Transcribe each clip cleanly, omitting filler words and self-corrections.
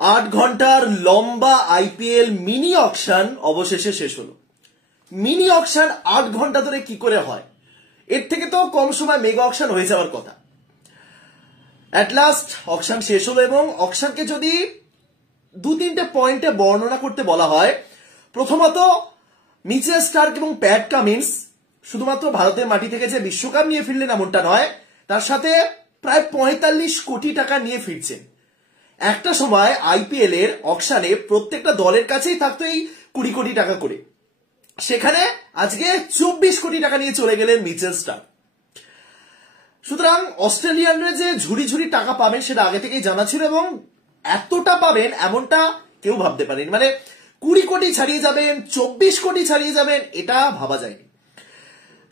8 ঘন্টার লম্বা IPL mini auction অবশেষে শেষ হলো। মিনি অকশন 8 ঘন্টা ধরে কি করে হয়? এর থেকে তো কম সময় মেগা অকশন হয়ে যাওয়ার কথা। অ্যাট লাস্ট অকশন শেষ হলো এবং অকশনকে যদি 2-3টে পয়েন্টে বর্ণনা করতে বলা হয়, প্রথমত মিচেল স্টার্ক এবং প্যাট কামিন্স শুধুমাত্র ভারতের মাটি থেকে যে বিশ্বকাপ নিয়ে ফিরলেন এমনটা নয়, তার সাথে প্রায় 45 কোটি টাকা নিয়ে ফিরছেন। একটা সময় আইপিএল এর অকশনে প্রত্যেকটা দলের কাছেই থাকতো এই 20 কোটি টাকা করে, সেখানে আজকে 24 কোটি টাকা নিয়ে চলে গেলেন মিচেল স্টার্ক। সুতরাং অস্ট্রেলিয়ানরা যে ঝুড়ি ঝুড়ি টাকা পাবেন সেটা আগে থেকেই জানা ছিল এবং এতটা পাবেন এমনটা কেউ ভাবতে পারেনি। মানে 20 কোটি ছাড়িয়ে যাবেন, 24 কোটি ছাড়িয়ে যাবেন, এটা ভাবা যায়নি।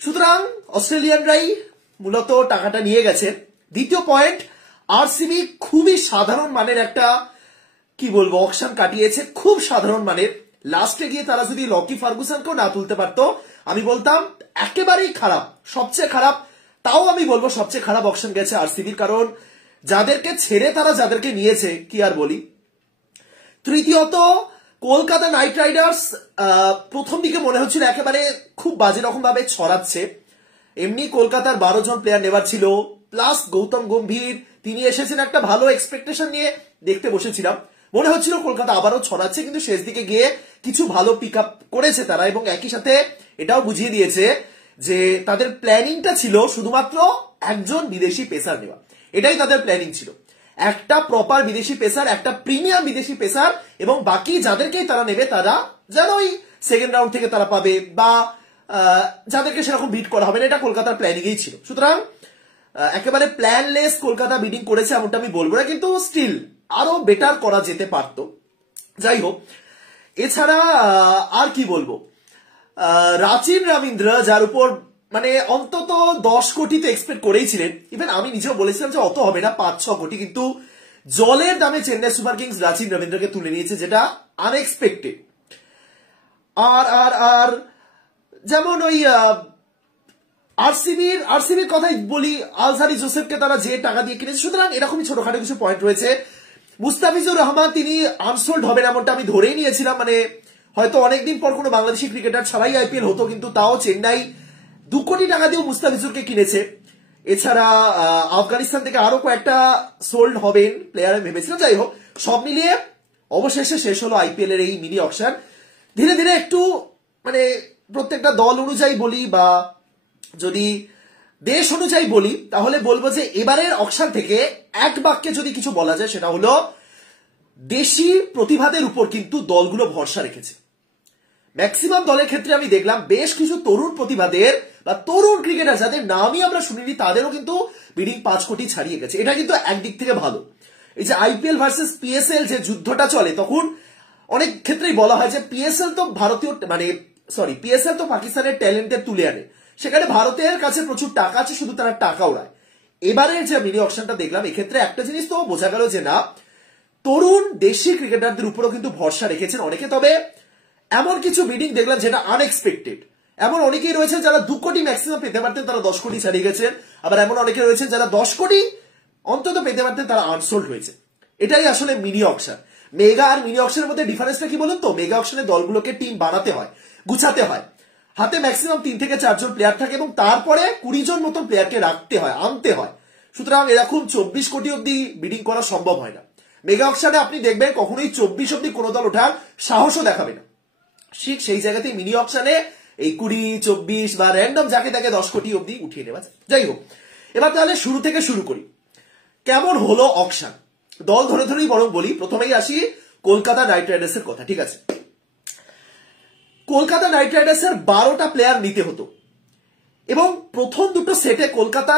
সুতরাং অস্ট্রেলিয়ানরাই মূলত টাকাটা নিয়ে গেছেন। দ্বিতীয় পয়েন্ট, আরসিবি খুবই সাধারণ মানের একটা কি বলবো অকশন কাটিয়েছে, খুব সাধারণ মানের। লাস্টে গিয়ে তারা যদি লকি ফার্গুসনকেও না তুলতে পারতো, আমি বলতাম একেবারেই খারাপ, সবচেয়ে খারাপ। তাও আমি বলবো সবচেয়ে খারাপ অকশন গেছে আরসিবির, কারণ যাদেরকে ছেড়ে তারা যাদেরকে নিয়েছে কি আর বলি। তৃতীয়ত, কলকাতা নাইট রাইডার্স প্রথম দিকে মনে হচ্ছিল একেবারে খুব বাজে রকম ভাবে ছড়াচ্ছে। এমনি কলকাতার 12 জন প্লেয়ার নেবার ছিল, প্লাস গৌতম গম্ভীর, তিনি এসেছেন একটা ভালো এক্সপেকটেশন নিয়ে দেখতে বসেছিলাম। মনে হচ্ছিল কলকাতা আবারও ছড়াচ্ছে, কিন্তু শেষ দিকে গিয়ে কিছু ভালো পিক আপ করেছে তারা এবং একই সাথে এটাও বুঝিয়ে দিয়েছে যে তাদের প্ল্যানিংটা ছিল শুধুমাত্র একজন বিদেশি পেসার নেওয়া। এটাই তাদের প্ল্যানিং ছিল, একটা প্রপার বিদেশি পেসার, একটা প্রিমিয়াম বিদেশি পেসার, এবং বাকি যাদেরকেই তারা নেবে তারা যেন ওই সেকেন্ড রাউন্ড থেকে তারা পাবে বা যাদেরকে সেরকম বিট করা হবে না, এটা কলকাতার প্ল্যানিংই ছিল। সুতরাং একেবারে প্ল্যানলেস কলকাতা বিডিং করেছে এমনটা আমি বলবো না, কিন্তু স্টিল আরো বেটার করা যেতে পারতো। যাই হোক, এছাড়া আর কি বলবো, রাচিন রবীন্দ্র যার উপর মানে অন্তত 10 কোটি তো এক্সপেক্ট করেইছিলেন, ইভেন আমি নিজেও বলেছিলাম যে অত হবে না, 5-6 কোটি, কিন্তু জলের দামে চেন্নাই সুপার কিংস রাচিন রবীন্দ্রকে তুলে নিয়েছে, যেটা আনএক্সপেক্টেড। আর আর আর যেমন ওই আরসিবির কথাই বলি, আলজারি জোসেফকে তারা যে টাকা দিয়ে কিনেছে। সুতরাং এরকমই ছোটখাটো কিছু পয়েন্ট রয়েছে। মুস্তাফিজুর রহমান তিনি আনসোল্ড হবেন এমনটা আমি ধরেই নিয়েছিলাম, মানে হয়তো অনেকদিন পর কোনো বাংলাদেশি ক্রিকেটার ছাড়াই আইপিএল হতো, কিন্তু তাও চেন্নাই 2 কোটি টাকা দিয়েও মুস্তাফিজুরকে কিনেছে। এছাড়া আফগানিস্তান থেকে আরো কয়েকটা সোল্ড হবেন প্লেয়ার আমি ভেবেছিলাম। যাই হোক, সব মিলিয়ে অবশেষে শেষ হলো আইপিএল এর এই মিনি অকশন। ধীরে ধীরে একটু মানে প্রত্যেকটা দল অনুযায়ী বলি বা যদি দেশ অনুযায়ী বলি, তাহলে বলবো যে এবারের অকশন থেকে এক বাক্যে যদি কিছু বলা যায় সেটা হলো দেশি প্রতিভাদের উপর কিন্তু দলগুলো ভরসা রেখেছে। ম্যাক্সিমাম দলের ক্ষেত্রে আমি দেখলাম বেশ কিছু তরুণ প্রতিভাদের বা তরুণ ক্রিকেটার যাদের নামই আমরা শুনিনি তাদেরও কিন্তু বিডিং 5 কোটি ছাড়িয়ে গেছে। এটা কিন্তু একদিক থেকে ভালো। এই যে আইপিএল ভার্সেস পিএসএল যে যুদ্ধটা চলে, তখন অনেক ক্ষেত্রেই বলা হয় যে পিএসএল তো ভারতীয় মানে পিএসএল তো পাকিস্তানের ট্যালেন্টের তুলে আনে, সেখানে ভারতের কাছে প্রচুর টাকা আছে, শুধু তারা টাকা ওড়ায়। এবারের যে মিনি অকশনটা দেখলাম, এক্ষেত্রে একটা জিনিস তো বোঝা গেল যে না, তরুণ দেশি ক্রিকেটারদের উপরও কিন্তু ভরসা রেখেছেন অনেকে। তবে এমন কিছু বিডিং দেখলাম যেটা আনএক্সপেক্টেড। এমন অনেকেই রয়েছেন যারা 2 কোটি ম্যাক্সিমাম পেতে পারতেন, তারা 10 কোটি ছাড়িয়ে গেছেন। আবার এমন অনেকে রয়েছেন যারা 10 কোটি অন্তত পেতে পারতেন, তারা আনসোল্ড হয়েছে। এটাই আসলে মিনি অকশন। মেগা আর মিনি অকশনের মধ্যে ডিফারেন্সটা কি বলুন তো? মেগা অকশনে দলগুলোকে টিম বানাতে হয়, গুছাতে হয়, হাতে ম্যাক্সিমাম 3 থেকে 4 জন প্লেয়ার থাকে এবং তারপরে 20 জন মতন প্লেয়ারকে রাখতে হয়, আনতে হয়। সুতরাং এরকম 24 কোটি অব্দি বিডিং করা সম্ভব হয় না। মেগা অকশনে আপনি দেখবেন কখনোই 24 অব্দি কোনো দল ওঠার সাহসও দেখাবে না। ঠিক সেই জায়গাতেই মিনি অকশনে এই 20, 24 বা র্যান্ডম যাকে তাকে 10 কোটি অব্দি উঠিয়ে নেওয়া যায়। যাই হোক, এবার তাহলে শুরু থেকে শুরু করি। কেমন হলো অকশন? দল ধরে ধরেই বরং বলি। প্রথমেই আসি কলকাতা নাইট রাইডার্সের কথা। ঠিক আছে, কলকাতা নাইট রাইডার্সের 12টা প্লেয়ার নিতে হতো এবং প্রথম দুটো সেটে কলকাতা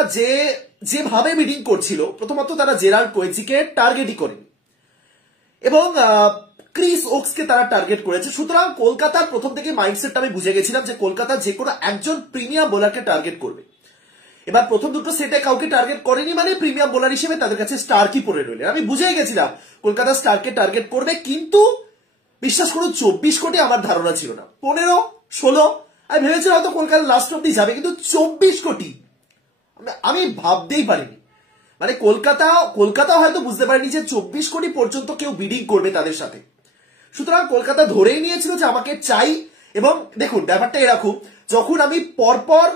যেভাবে বিডিং করছিল, প্রথমত তারা জেরাল্ড কোয়েজিকে টার্গেটই করেনি এবং ক্রিস ওকসকে তারা টার্গেট করেছে। সুতরাং কলকাতার প্রথম থেকে মাইন্ডসেটটা আমি বুঝে গেছিলাম যে কলকাতা যে কোনো একজন প্রিমিয়াম বোলারকে টার্গেট করবে। এবার প্রথম দুটো সেটে কাউকে টার্গেট করেনি, মানে প্রিমিয়াম বোলার হিসেবে তাদের কাছে স্টার্কই পড়ে রইলেন। আমি বুঝেই গেছিলাম কলকাতা স্টার্ককে টার্গেট করবে, কিন্তু বিশ্বাস করুন 24 কোটি আমার ধারণা ছিল না। 15-16 আমি ভেবেছিলাম হয়তো কলকাতা লাস্ট অব্দি যাবে, কিন্তু 24 কোটি আমি ভাবতেই পারিনি। মানে কলকাতা হয়তো বুঝতে পারেনি যে 24 কোটি পর্যন্ত কেউ বিডিং করবে তাদের সাথে। সুতরাং কলকাতা ধরেই নিয়েছিল যে আমাকে চাই। এবং দেখুন ব্যাপারটা এরকম, যখন আমি পরপর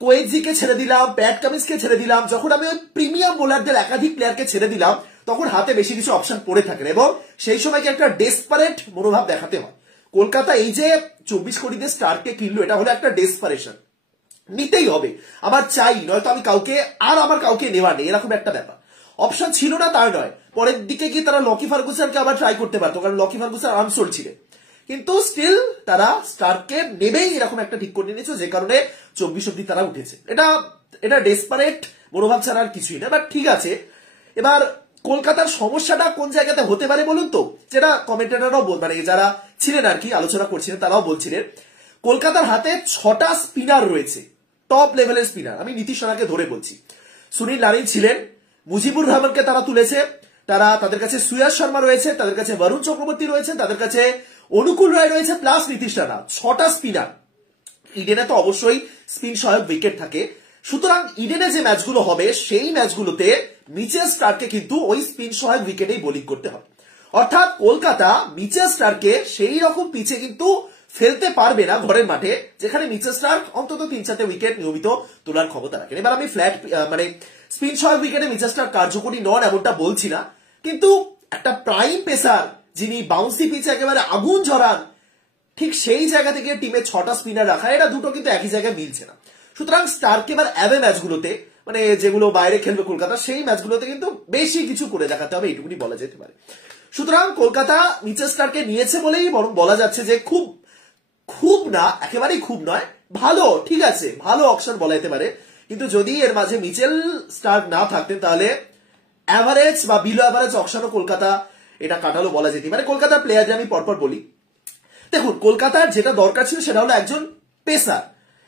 কোয়েজিকে ছেড়ে দিলাম, প্যাট কামিন্সকে ছেড়ে দিলাম, যখন আমি ওই প্রিমিয়াম বোলারদের একাধিক প্লেয়ারকে ছেড়ে দিলাম, তখন হাতে বেশি কিছু অপশন পড়ে থাকে এবং সেই সময়কে একটা ডেসপারেট মনোভাব দেখাতে হয়। কলকাতা এই যে 24 কোটিতে স্টারকে কিনলো, এটা হলো একটা ডেসপারেশন, নিতেই হবে, আমার চাই, নয়তো আমি আমার কাউকে নেওয়া নেই, এরকম একটা ব্যাপার। অপশন ছিল না তার নয়, পরের দিকে গিয়ে তারা লকি ফার্গুসনকে আবার ট্রাই করতে পারতো, কারণ লকি ফার্গুসন আনসোল্ড ছিলেন, কিন্তু স্টিল তারা স্টারকে নেবেই এরকম একটা ঠিক করে নিয়েছে, যে কারণে 24 অব্দি তারা উঠেছে। এটা ডেসপারেট মনোভাব ছাড়া আর কিছুই না। বাট ঠিক আছে, এবার কলকাতার সমস্যাটা কোন জায়গাতে হতে পারে বলুন তো, যেটা কমেন্টেটররাও মানে যারা ছিলেন আর কি আলোচনা করছিলেন তারাও বলছিলেন, কলকাতার হাতে 6টা স্পিনার রয়েছে, টপ লেভেলের স্পিনার। আমি নীতিশ রানাকে ধরে বলছি, সুনীল নারিন ছিলেন, মুজিবুর রহমানকে তারা তুলেছে, তাদের কাছে সুয়াস শর্মা রয়েছে, তাদের কাছে বরুণ চক্রবর্তী রয়েছে, তাদের কাছে অনুকূল রায় রয়েছে, প্লাস নীতিশ রানা, 6টা স্পিনার। ইডেনে তো অবশ্যই স্পিন সহায়ক উইকেট থাকে, সুতরাং ইডেনে যে ম্যাচগুলো হবে সেই ম্যাচগুলোতে মিচেল স্টার্ককে কিন্তু ওই স্পিন সহায়ক উইকেটেই বোলিং করতে হবে। অর্থাৎ কলকাতা মিচেল স্টার্ককে সেই রকম পিচে কিন্তু ফেলতে পারবে না ঘরের মাঠে, যেখানে মিচেল স্টার্ক অন্তত 3-4টে উইকেট নিয়মিত তোলার ক্ষমতা রাখেন। এবার আমি মানে স্পিন সহায়ক উইকেটে মিচেল স্টার্ক কার্যকরী নন এমনটা বলছি না, কিন্তু একটা প্রাইম পেসার যিনি বাউন্সি পিচে একেবারে আগুন ঝরান, ঠিক সেই জায়গা থেকে টিমে 6টা স্পিনার রাখা, এটা দুটো কিন্তু একই জায়গায় মিলছে না। সুতরাং স্টার্ক এবার অ্যাওয়ে ম্যাচগুলোতে, মানে যেগুলো বাইরে খেলবে কলকাতা, সেই ম্যাচগুলোতে কিন্তু বেশি কিছু করে দেখাতে হবে, এইটুকুনি বলা যেতে পারে। সুতরাং কলকাতা মিচেল স্টার্ককে নিয়েছে বলেই বরং বলা যাচ্ছে যে খুব না, একেবারেই খুব নয়, ভালো, ঠিক আছে, ভালো অপশন বলা যেতে পারে। কিন্তু যদি এর মাঝে মিচেল স্টার্ক না থাকতেন, তাহলে অ্যাভারেজ বা বিলো অ্যাভারেজ অপশনও কলকাতা এটা কাটালো বলা যেতে পারে। কলকাতার প্লেয়ারদের আমি পরপর বলি। দেখুন, কলকাতার যেটা দরকার ছিল সেটা হলো একজন পেসার,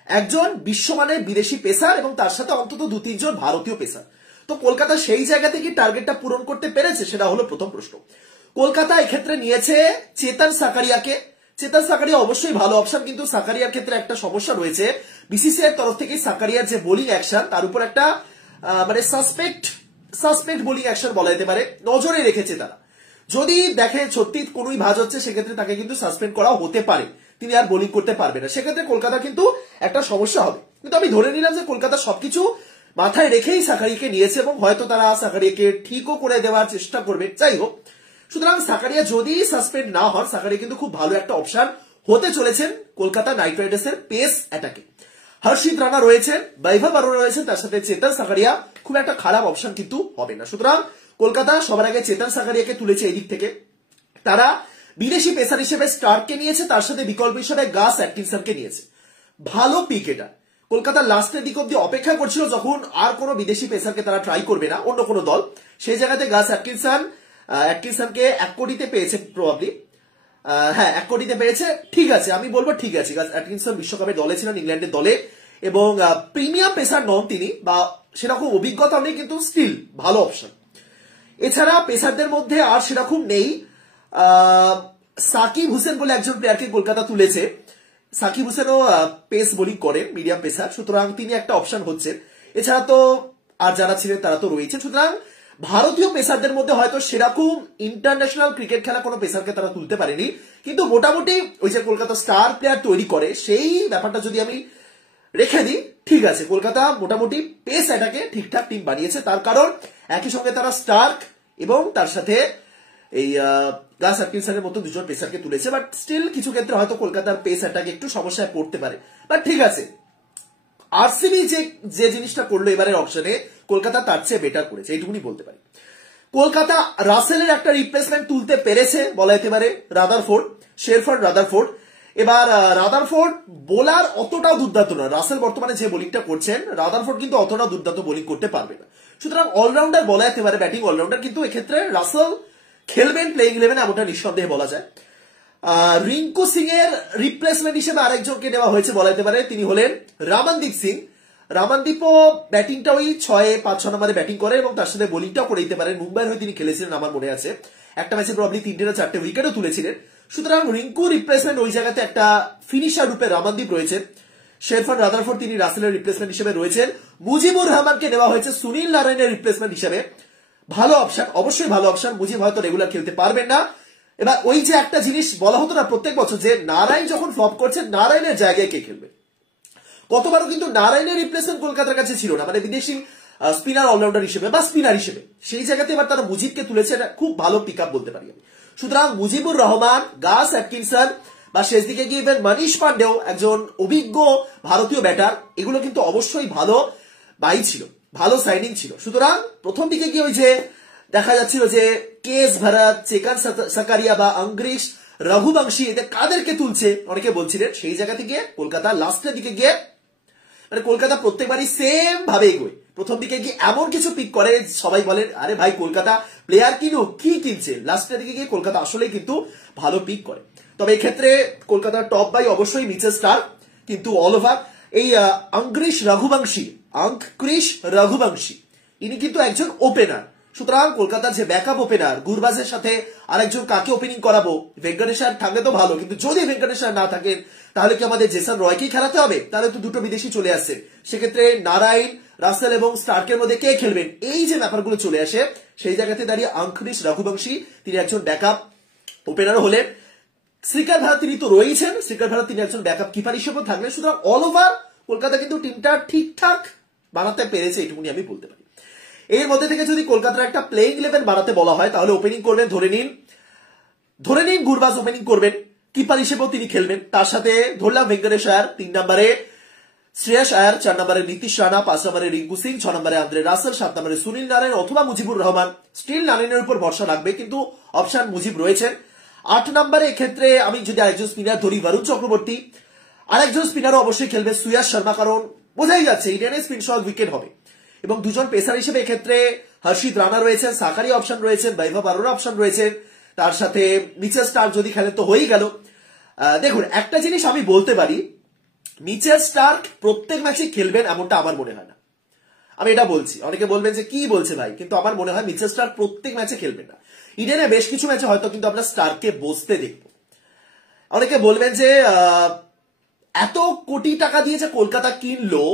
একজন বিশ্বমানের বিদেশি পেসার, এবং তার সাথে অন্তত 2-3 জন ভারতীয় পেসার। তো কলকাতা সেই জায়গা থেকে টার্গেটটা পূরণ করতে পেরেছে, সেটা হলো প্রথম প্রশ্ন। কলকাতা এক্ষেত্রে নিয়েছে চেতন সাকারিয়াকে। চেতন সাকারিয়া অবশ্যই ভালো অপশন, কিন্তু সাকারিয়ার ক্ষেত্রে একটা সমস্যা রয়েছে, বিসিসিআই এর তরফ থেকে সাকারিয়ার যে বোলিং অ্যাকশন, তার উপর একটা মানে সাসপেক্ট বোলিং অ্যাকশন বলা যেতে পারে, নজরে রেখেছে তারা। যদি দেখে সত্যি কোনোই ভাঁজ হচ্ছে, সেক্ষেত্রে তাকে কিন্তু সাসপেন্ড করা হতে পারে, তিনি আর বোলিং করতে পারবে না, সেক্ষেত্রে কলকাতা কিন্তু একটা সমস্যা হবে। কিন্তু আমি ধরে নিলাম যে কলকাতা সবকিছু মাথায় রেখেই সাকারিয়াকে নিয়েছে, এবং হয়তো তারা সাকারিয়াকে ঠিকও করে দেওয়ার চেষ্টা করবে, যাই হোক। সুতরাং সাকারিয়া যদি সাসপেন্ড না হন, সাকারিয়া কিন্তু খুব ভালো একটা অপশন হতে চলেছেন কলকাতা নাইট রাইডার্সের পেস অ্যাটাকে। হর্ষিত রানা রয়েছেন, বৈভব অরোরা রয়েছেন, তার সাথে চেতন সাকারিয়া খুব একটা খারাপ অপশন কিন্তু হবে না। সুতরাং কলকাতা সবার আগে চেতন সাকারিয়াকে তুলেছে এই দিক থেকে। তারা বিদেশি পেসার হিসেবে স্টার্ককে নিয়েছে, তার সাথে বিকল্প হিসেবে গাস অ্যাটকিনসনকে নিয়েছে। ভালো পিক এটা। কলকাতা লাস্টের দিক অব্দি অপেক্ষা করছিল যখন আর কোনো বিদেশি পেসারকে তারা ট্রাই করবে না, অন্য কোনো দল, সেই জায়গাতে গাস অ্যাটকিনসনকে 1 কোটিতে পেয়েছে প্রবাবলি, হ্যাঁ 1 কোটিতে পেয়েছে, ঠিক আছে, আমি বলবো ঠিক আছে। গাস অ্যাটকিনসন বিশ্বকাপের দলে ছিলেন, ইংল্যান্ডের দলে, এবং প্রিমিয়াম পেসার নন তিনি, বা সেরকম অভিজ্ঞতা নেই, কিন্তু স্টিল ভালো অপশন। এছাড়া পেসারদের মধ্যে আর সেরকম নেই। সাকিব হোসেন বলে একজন প্লেয়ারকে কলকাতা তুলেছে। সাকিব হোসেনও পেস বোলিং করেন, মিডিয়াম পেসার, সুতরাং তিনি একটা অপশন হচ্ছে। এছাড়া তো আর যারা ছিলেন তারা তো রয়েছে। সুতরাং ভারতীয় পেসারদের মধ্যে হয়তো সেরকম ইন্টারন্যাশনাল ক্রিকেট খেলা কোনো পেসারকে তারা তুলতে পারেনি, কিন্তু মোটামুটি ওই যে কলকাতা স্টার প্লেয়ার তৈরি করে, সেই ব্যাপারটা যদি আমি রেখে দিই, ঠিক আছে, কলকাতা মোটামুটি পেস অ্যাটাকে ঠিকঠাক টিম বানিয়েছে। তার কারণ একই সঙ্গে তারা স্টার্ক এবং তার সাথে এই গাস অ্যাটকিনসনের মতো 2 জন পেসারকে তুলেছে। বাট স্টিল কিছু ক্ষেত্রে হয়তো কলকাতার পেস অ্যাটাকে একটু সমস্যায় পড়তে পারে, বাট ঠিক আছে। আরসিবি যে জিনিসটা করলো এবারের অপশনে, কলকাতা তার চেয়ে বেটার করেছে, এইটুকুনি বলতে পারি। কলকাতা রাসেলের একটা রিপ্লেসমেন্ট তুলতে পেরেছে বলা যেতে পারে, শেরফার্ড রাদারফোর্ড। এবার রাদারফোর্ড বোলার অতটাও দুর্দান্ত নয়, রাসেল বর্তমানে যে বোলিংটা করছেন, রাদারফোর্ড কিন্তু অতটা দুর্দান্ত বোলিং করতে পারবে না। সুতরাং অলরাউন্ডার বলা যেতে পারে, ব্যাটিং অলরাউন্ডার, কিন্তু এক্ষেত্রে রাসেল খেলবেন প্লেইং 11, এমনটা নিঃসন্দেহে বলা যায়। রিঙ্কু সিং এর রিপ্লেসমেন্ট হিসেবে আরেকজনকে নেওয়া হয়েছে বলা যেতে পারে, তিনি হলেন রামানদীপ সিং। রামানদীপও ব্যাটিংটা ওই 6-5-6 নম্বরে ব্যাটিং করে, এবং তার সাথে বোলিংটাও করে দিতে পারেন। মুম্বাইয়ের হয়ে তিনি খেলেছিলেন, আমার মনে আছে, একটা ম্যাচে প্রবাবলি 3টে না 4টে উইকেটও তুলেছিলেন। সুতরাং রিঙ্কু রিপ্লেসমেন্ট ওই জায়গাতে একটা ফিনিশার রূপে রামানদীপ রয়েছেন। শেরফার্ড রাদারফোর্ড তিনি রাসেলের রিপ্লেসমেন্ট হিসেবে রয়েছেন। মুজিবুর রহমানকে নেওয়া হয়েছে সুনীল নারায়ণের রিপ্লেসমেন্ট হিসেবে। ভালো অপশন, অবশ্যই ভালো অপশন। মুজিব হয়তো রেগুলার খেলতে পারবেন না। এবার ওই যে একটা জিনিস বলা হতো না প্রত্যেক বছর, যে নারায়ণ যখন ফ্লপ করছে নারায়ণের জায়গায় কে খেলবে। গতবারও কিন্তু নারায়ণের রিপ্লেসমেন্ট কলকাতার কাছে ছিল না, মানে বিদেশি স্পিনার অলরাউন্ডার হিসেবে বা স্পিনার হিসেবে। সেই জায়গাতে এবার তারা মুজিবকে তুলেছে, খুব ভালো পিক আপ বলতে পারি আমি। সুতরাং মুজিবুর রহমান, গাস অ্যাটকিনসন বা শেষ দিকে গিয়ে ইভেন মনীষ পান্ডেও একজন অভিজ্ঞ ভারতীয় ব্যাটার, এগুলো কিন্তু অবশ্যই ভালো বাই ছিল, ভালো সাইনিং ছিল। সুতরাং প্রথম দিকে গিয়ে ওই যে দেখা যাচ্ছিল যে কেএস ভরত, চেকান সাকারিয়া বা অঙ্গরিশ রঘুবংশী, এদের কাদেরকে তুলছে অনেকে বলছিলেন। সেই জায়গা থেকে কলকাতা লাস্টের দিকে গিয়ে, মানে কলকাতা প্রত্যেকবারই সেম ভাবে এগোয়। প্রথম দিকে গিয়ে এমন কিছু পিক করে সবাই বলেন আরে ভাই কলকাতা প্লেয়ার কিনুক, কি কিনছে। লাস্টের দিকে গিয়ে কলকাতা আসলেই কিন্তু ভালো পিক করে। তবে এক্ষেত্রে কলকাতার টপ বাই অবশ্যই মিচেল স্টার্ক, কিন্তু অল ওভার এই অঙ্গরিশ রঘুবংশী ইনি কিন্তু একজন ওপেনার। সুতরাং কলকাতার যে ব্যাকআপ ওপেনার গুরবাজের সাথে আরেকজন কাকে ওপেনিং করাবো, ভেঙ্কটেশ্বর থাকলে তো ভালো, কিন্তু যদি ভেঙ্কটেশ্বর না থাকেন তাহলে কি আমাদের জেসন রয়কেই খেলাতে হবে? তাহলে তো দুটো বিদেশি চলে আসছে। সেক্ষেত্রে নারায়ণ, রাসেল এবং স্টার্কের মধ্যে কে খেলবেন, এই যে ব্যাপারগুলো চলে আসে, সেই জায়গাতে দাঁড়িয়ে অঙ্গরিশ রঘুবংশী তিনি একজন ব্যাকআপ ওপেনারও হলেন। শ্রীকার ভারত তিনি তো রয়েছেন, শ্রীকার ভারত তিনি একজন ব্যাকআপ কিপার হিসেবে থাকলেন। সুতরাং অল ওভার কলকাতা কিন্তু টিমটা ঠিকঠাক বানাতে পেরেছে, এটুকুনি আমি বলতে পারি। এর মধ্যে থেকে যদি কলকাতার একটা প্লেইং 11 বানাতে বলা হয়, তাহলে ওপেনিং করবেন ধরে নিন গুরবাজ ওপেনিং করবেন, কিপার হিসেবেও তিনি খেলবেন। তার সাথে ধরলাম ভেঙ্কটেশ আয়ার, 3 নম্বরে শ্রেয়াস আয়ার, 4 নম্বরে নীতিশ রানা, 5 নম্বরে রিঙ্কু সিং, 6 নম্বরে আন্দ্রে রাসেল, 7 নম্বরে সুনীল নারায়ণ অথবা মুজিবুর রহমান। স্টিল নারায়ণের উপর ভরসা রাখবে, কিন্তু অপশন মুজিব রয়েছেন। 8 নম্বরে এক্ষেত্রে আমি যদি আরেকজন স্পিনার ধরি বরুণ চক্রবর্তী, আরেকজন স্পিনারও অবশ্যই খেলবে সুয়াস শর্মা, কারণ বোঝাই যাচ্ছে ইডেনের স্পিন শট উইকেট হবে। এবং দুজন পেসার হিসেবে এক্ষেত্রে হর্ষিত রানা রয়েছেন, সাকারি অপশন রয়েছেন, বৈভব আরোরা অপশন রয়েছেন। তার সাথে মিচেল স্টার্ক যদি খেলেন তো হয়েই গেল। দেখুন একটা জিনিস আমি বলতে পারি, মিচেল স্টার্ক প্রত্যেক ম্যাচে খেলবেন এমনটা আমার মনে হয় না। আমি এটা বলছি, অনেকে বলবেন যে কি বলছে ভাই, কিন্তু আমার মনে হয় মিচেল স্টার্ক প্রত্যেক ম্যাচে খেলবেন না। ইডেনে বেশ কিছু ম্যাচে হয়তো কিন্তু আমরা স্টার্ককে বসতে দেখব। অনেকে বলবেন যে এত কোটি টাকা দিয়ে যে কলকাতা কিনলো,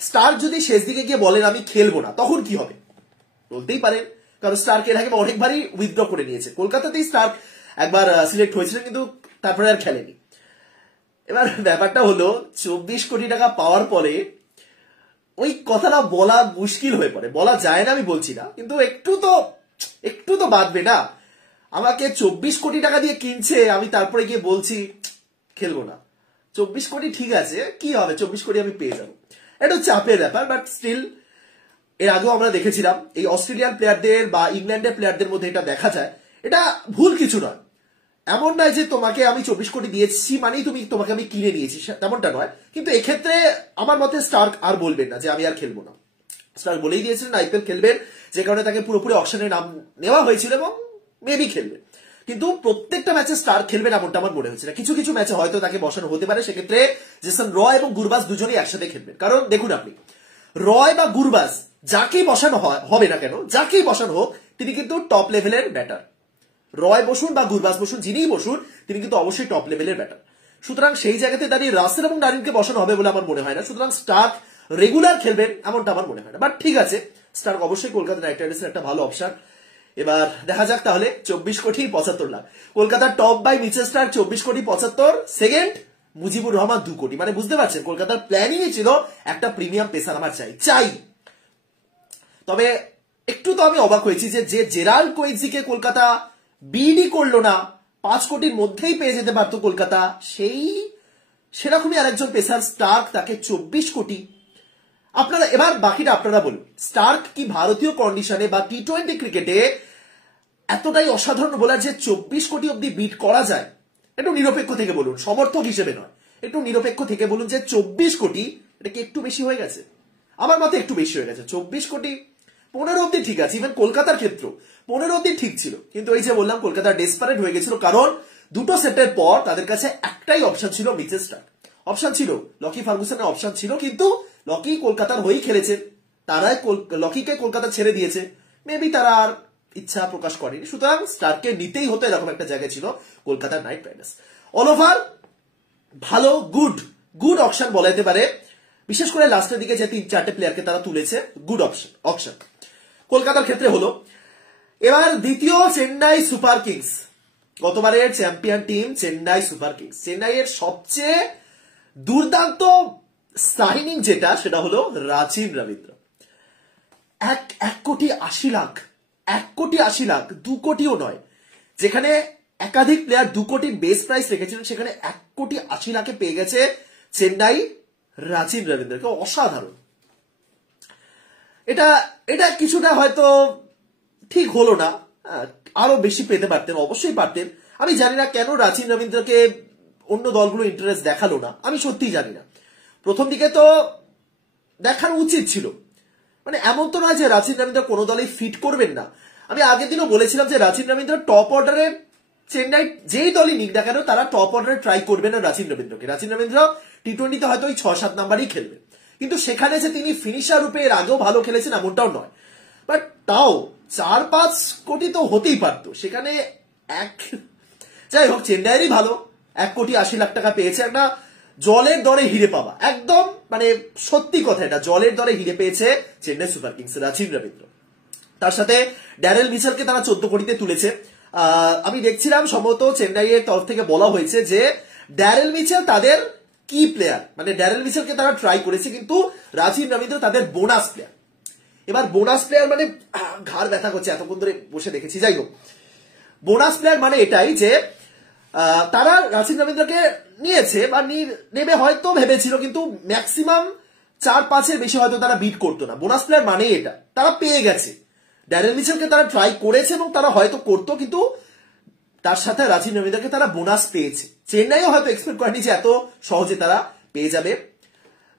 স্টার্ক যদি শেষ দিকে গিয়ে বলেন আমি খেলবো না, তখন কি হবে? বলতেই পারেন, কারণ স্টার্ক এর আগে অনেকবারই উইথড্র করে নিয়েছে। কলকাতাতেই স্টার্ক একবার সিলেক্ট হয়েছিলেন, কিন্তু তারপরে আর খেলেনি। এবার ব্যাপারটা হলো 24 কোটি টাকা পাওয়ার পরে ওই কথাটা বলা মুশকিল হয়ে পড়ে। বলা যায় না আমি বলছি না, কিন্তু একটু তো বাঁধবে না। আমাকে 24 কোটি টাকা দিয়ে কিনছে, আমি তারপরে গিয়ে বলছি খেলবো না। 24 কোটি ঠিক আছে, কি হবে, 24 কোটি আমি পেয়ে যাবো, এটা চাপের ব্যাপার। বাট স্টিল এর আগেও আমরা দেখেছিলাম এই অস্ট্রেলিয়ান প্লেয়ারদের বা ইংল্যান্ডের প্লেয়ারদের মধ্যে এটা দেখা যায়। এটা ভুল কিছু নয়, এমন নয় যে তোমাকে আমি 24 কোটি দিয়েছি মানেই তোমাকে আমি কিনে নিয়েছি, তেমনটা নয়। কিন্তু এক্ষেত্রে আমার মতে স্টার্ক আর বলবেন না যে আমি আর খেলবো না। স্টার্ক বলেই দিয়েছিলেন আইপিএল খেলবেন, যে কারণে তাকে পুরোপুরি অকশনে নাম নেওয়া হয়েছিল এবং মেবি খেলবে। কিন্তু প্রত্যেকটা ম্যাচে স্টার্ক খেলবেন এমনটা আমার মনে হচ্ছে না। কিছু কিছু ম্যাচে হয়তো তাকে বসানো হতে পারে, সেক্ষেত্রে জেসন রয় এবং গুরবাজ দুজনেই একসাথে খেলবেন। কারণ দেখুন আপনি, রয় বা গুরবাজ যাকেই বসানো হবে না কেন, যাকেই বসানো হোক, তিনি কিন্তু টপ লেভেলের ব্যাটার। রয় বসুন বা গুরবাজ বসুন, যিনিই বসুন, তিনি কিন্তু অবশ্যই টপ লেভেলের ব্যাটার। সুতরাং সেই জায়গাতে দাঁড়িয়ে রাসেল এবং নারিনকে বসানো হবে বলে আমার মনে হয় না। সুতরাং স্টার্ক রেগুলার খেলবেন এমনটা আমার মনে হয় না। বাট ঠিক আছে, স্টার্ক অবশ্যই কলকাতা নাইট রাইডার্সের একটা ভালো অপশন। এবার দেখা যাক তাহলে 24 কোটি 75 লাখ। কলকাতার টপ বাই মিচেল স্টার্ক 24 কোটি 75, সেকেন্ড মুজিবুর রহমান 2 কোটি। মানে বুঝতে পারছেন কলকাতার প্ল্যানিং ছিল একটা প্রিমিয়াম পেসার আমার চাই। তবে একটু তো আমি অবাক হয়েছি যে জেরাল্ড কোয়েজিকে কলকাতা বিডি করলো না, 5 কোটির মধ্যেই পেয়ে যেতে পারতো কলকাতা। সেরকমই আরেকজন পেসার স্টার্ক, তাকে 24 কোটি। আপনারা এবার বাকিটা আপনারা বলুন, স্টার্ক কি ভারতীয় কন্ডিশনে বা টি20 ক্রিকেটে এতটাই অসাধারণ বোলার যে 24 কোটি অব্দি বিট করা যায়? একটু নিরপেক্ষ থেকে বলুন, সমর্থক হিসেবে নয়, একটু নিরপেক্ষ থেকে বলুন যে 24 কোটি এটা কি একটু বেশি হয়ে গেছে? আমার মতে একটু বেশি হয়ে গেছে। 24 কোটি 15 অব্দি ঠিক আছে, ইভেন কলকাতার ক্ষেত্র 15 অব্দি ঠিক ছিল। কিন্তু এই যে বললাম কলকাতা ডেসপারেট হয়ে গেছিল, কারণ দুটো সেটের পর তাদের কাছে একটাই অপশন ছিল মিচেল স্টার্ক। অপশন ছিল লকি ফার্গুসনের অপশন ছিল, কিন্তু লকি কলকাতার হয়েই খেলেছেন, তারাই লকিকে কলকাতা ছেড়ে দিয়েছে। মেবি তারা আর ইচ্ছা প্রকাশ করেনি, সুতরাং স্টার্ককে নিতেই হতো, এরকম একটা জায়গায় ছিল কলকাতার নাইট রাইডার্স। অল ওভার ভালো গুড অপশন বলা যেতে পারে বিশেষ করে লাস্টের দিকে যে 3-4টে প্লেয়ারকে তারা তুলেছে, গুড অপশন কলকাতার ক্ষেত্রে হলো। এবার দ্বিতীয় চেন্নাই সুপার কিংস, গতবারের champion team Chennai Super Kings. চেন্নাইয়ের সবচেয়ে দুর্দান্ত সাইনিং যেটা, সেটা হলো রাচিন রবীন্দ্র। 1,80,00,000 2 কোটিও নয়, যেখানে একাধিক প্লেয়ার 2 কোটির বেস প্রাইস রেখেছিলেন, সেখানে 1,80,00,000 পেয়ে গেছে চেন্নাই রাচিন রবীন্দ্রকে। অসাধারণ। এটা কিছুটা হয়তো ঠিক হলো না, আরো বেশি পেতে পারতেন, অবশ্যই পারতেন। আমি জানি না কেন রাচিন রবীন্দ্রকে অন্য দলগুলো ইন্টারেস্ট দেখালো না, আমি সত্যিই জানি না। প্রথম দিকে তো দেখানো উচিত ছিল, মানে এমন তো নয় যে রাচিন রবীন্দ্র কোনো দলেই ফিট করবেন না। আমি আগের দিনও বলেছিলাম যে রাচিন রবীন্দ্র টপ অর্ডারে, চেন্নাই যেই দলই নিক না কেন তারা টপ অর্ডারে ট্রাই করবে না রাচিন রবীন্দ্রকে। রাচিন রবীন্দ্র টি-20তে হয়তো ওই 6-7 নাম্বারই খেলবে, কিন্তু সেখানে যে তিনি ফিনিশার রূপে এর আগেও ভালো খেলেছেন এমনটাও নয়। বাট তাও 4-5 কোটি তো হতেই পারতো, সেখানে যাই হোক চেন্নাইয়েরই ভালো, 1,80,00,000 পেয়েছে। একটা জলের দরে হিরে পাওয়া, একদম মানে সত্যি কথা, এটা জলের দরে হিরে পেয়েছে চেন্নাই সুপার কিংস রাচিন রবীন্দ্র। তার সাথে ড্যারেল মিচেলকে তারা 14 কোটিতে তুলেছে। আমি দেখছিলাম সম্ভবত চেন্নাইয়ের তরফ থেকে বলা হয়েছে যে ড্যারেল মিচেল তাদের কি প্লেয়ার, মানে ড্যারেল মিচেলকে তারা ট্রাই করেছে, কিন্তু রাচিন রবীন্দ্র তাদের বোনাস প্লেয়ার। এবার বোনাস প্লেয়ার মানে ঘাড় ব্যথা করছে, এতক্ষণ ধরে বসে দেখেছি। যাই হোক, বোনাস প্লেয়ার মানে এটাই যে তারা রাচিন রবীন্দ্রকে নিয়েছে বা নেবে হয়তো ভেবেছিল, কিন্তু ম্যাক্সিমাম 4-5-এর বেশি হয়তো তারা বিট করতো না। বোনাস প্লেয়ার মানে এটা, তারা পেয়ে গেছে। ড্যারেল মিচেলকে তারা ট্রাই করেছে এবং তারা হয়তো করতো, কিন্তু তার সাথে রাচিন রবীন্দ্রকে তারা বোনাস পেয়েছে। চেন্নাইও হয়তো এক্সপেক্ট করেনি যে এত সহজে তারা পেয়ে যাবে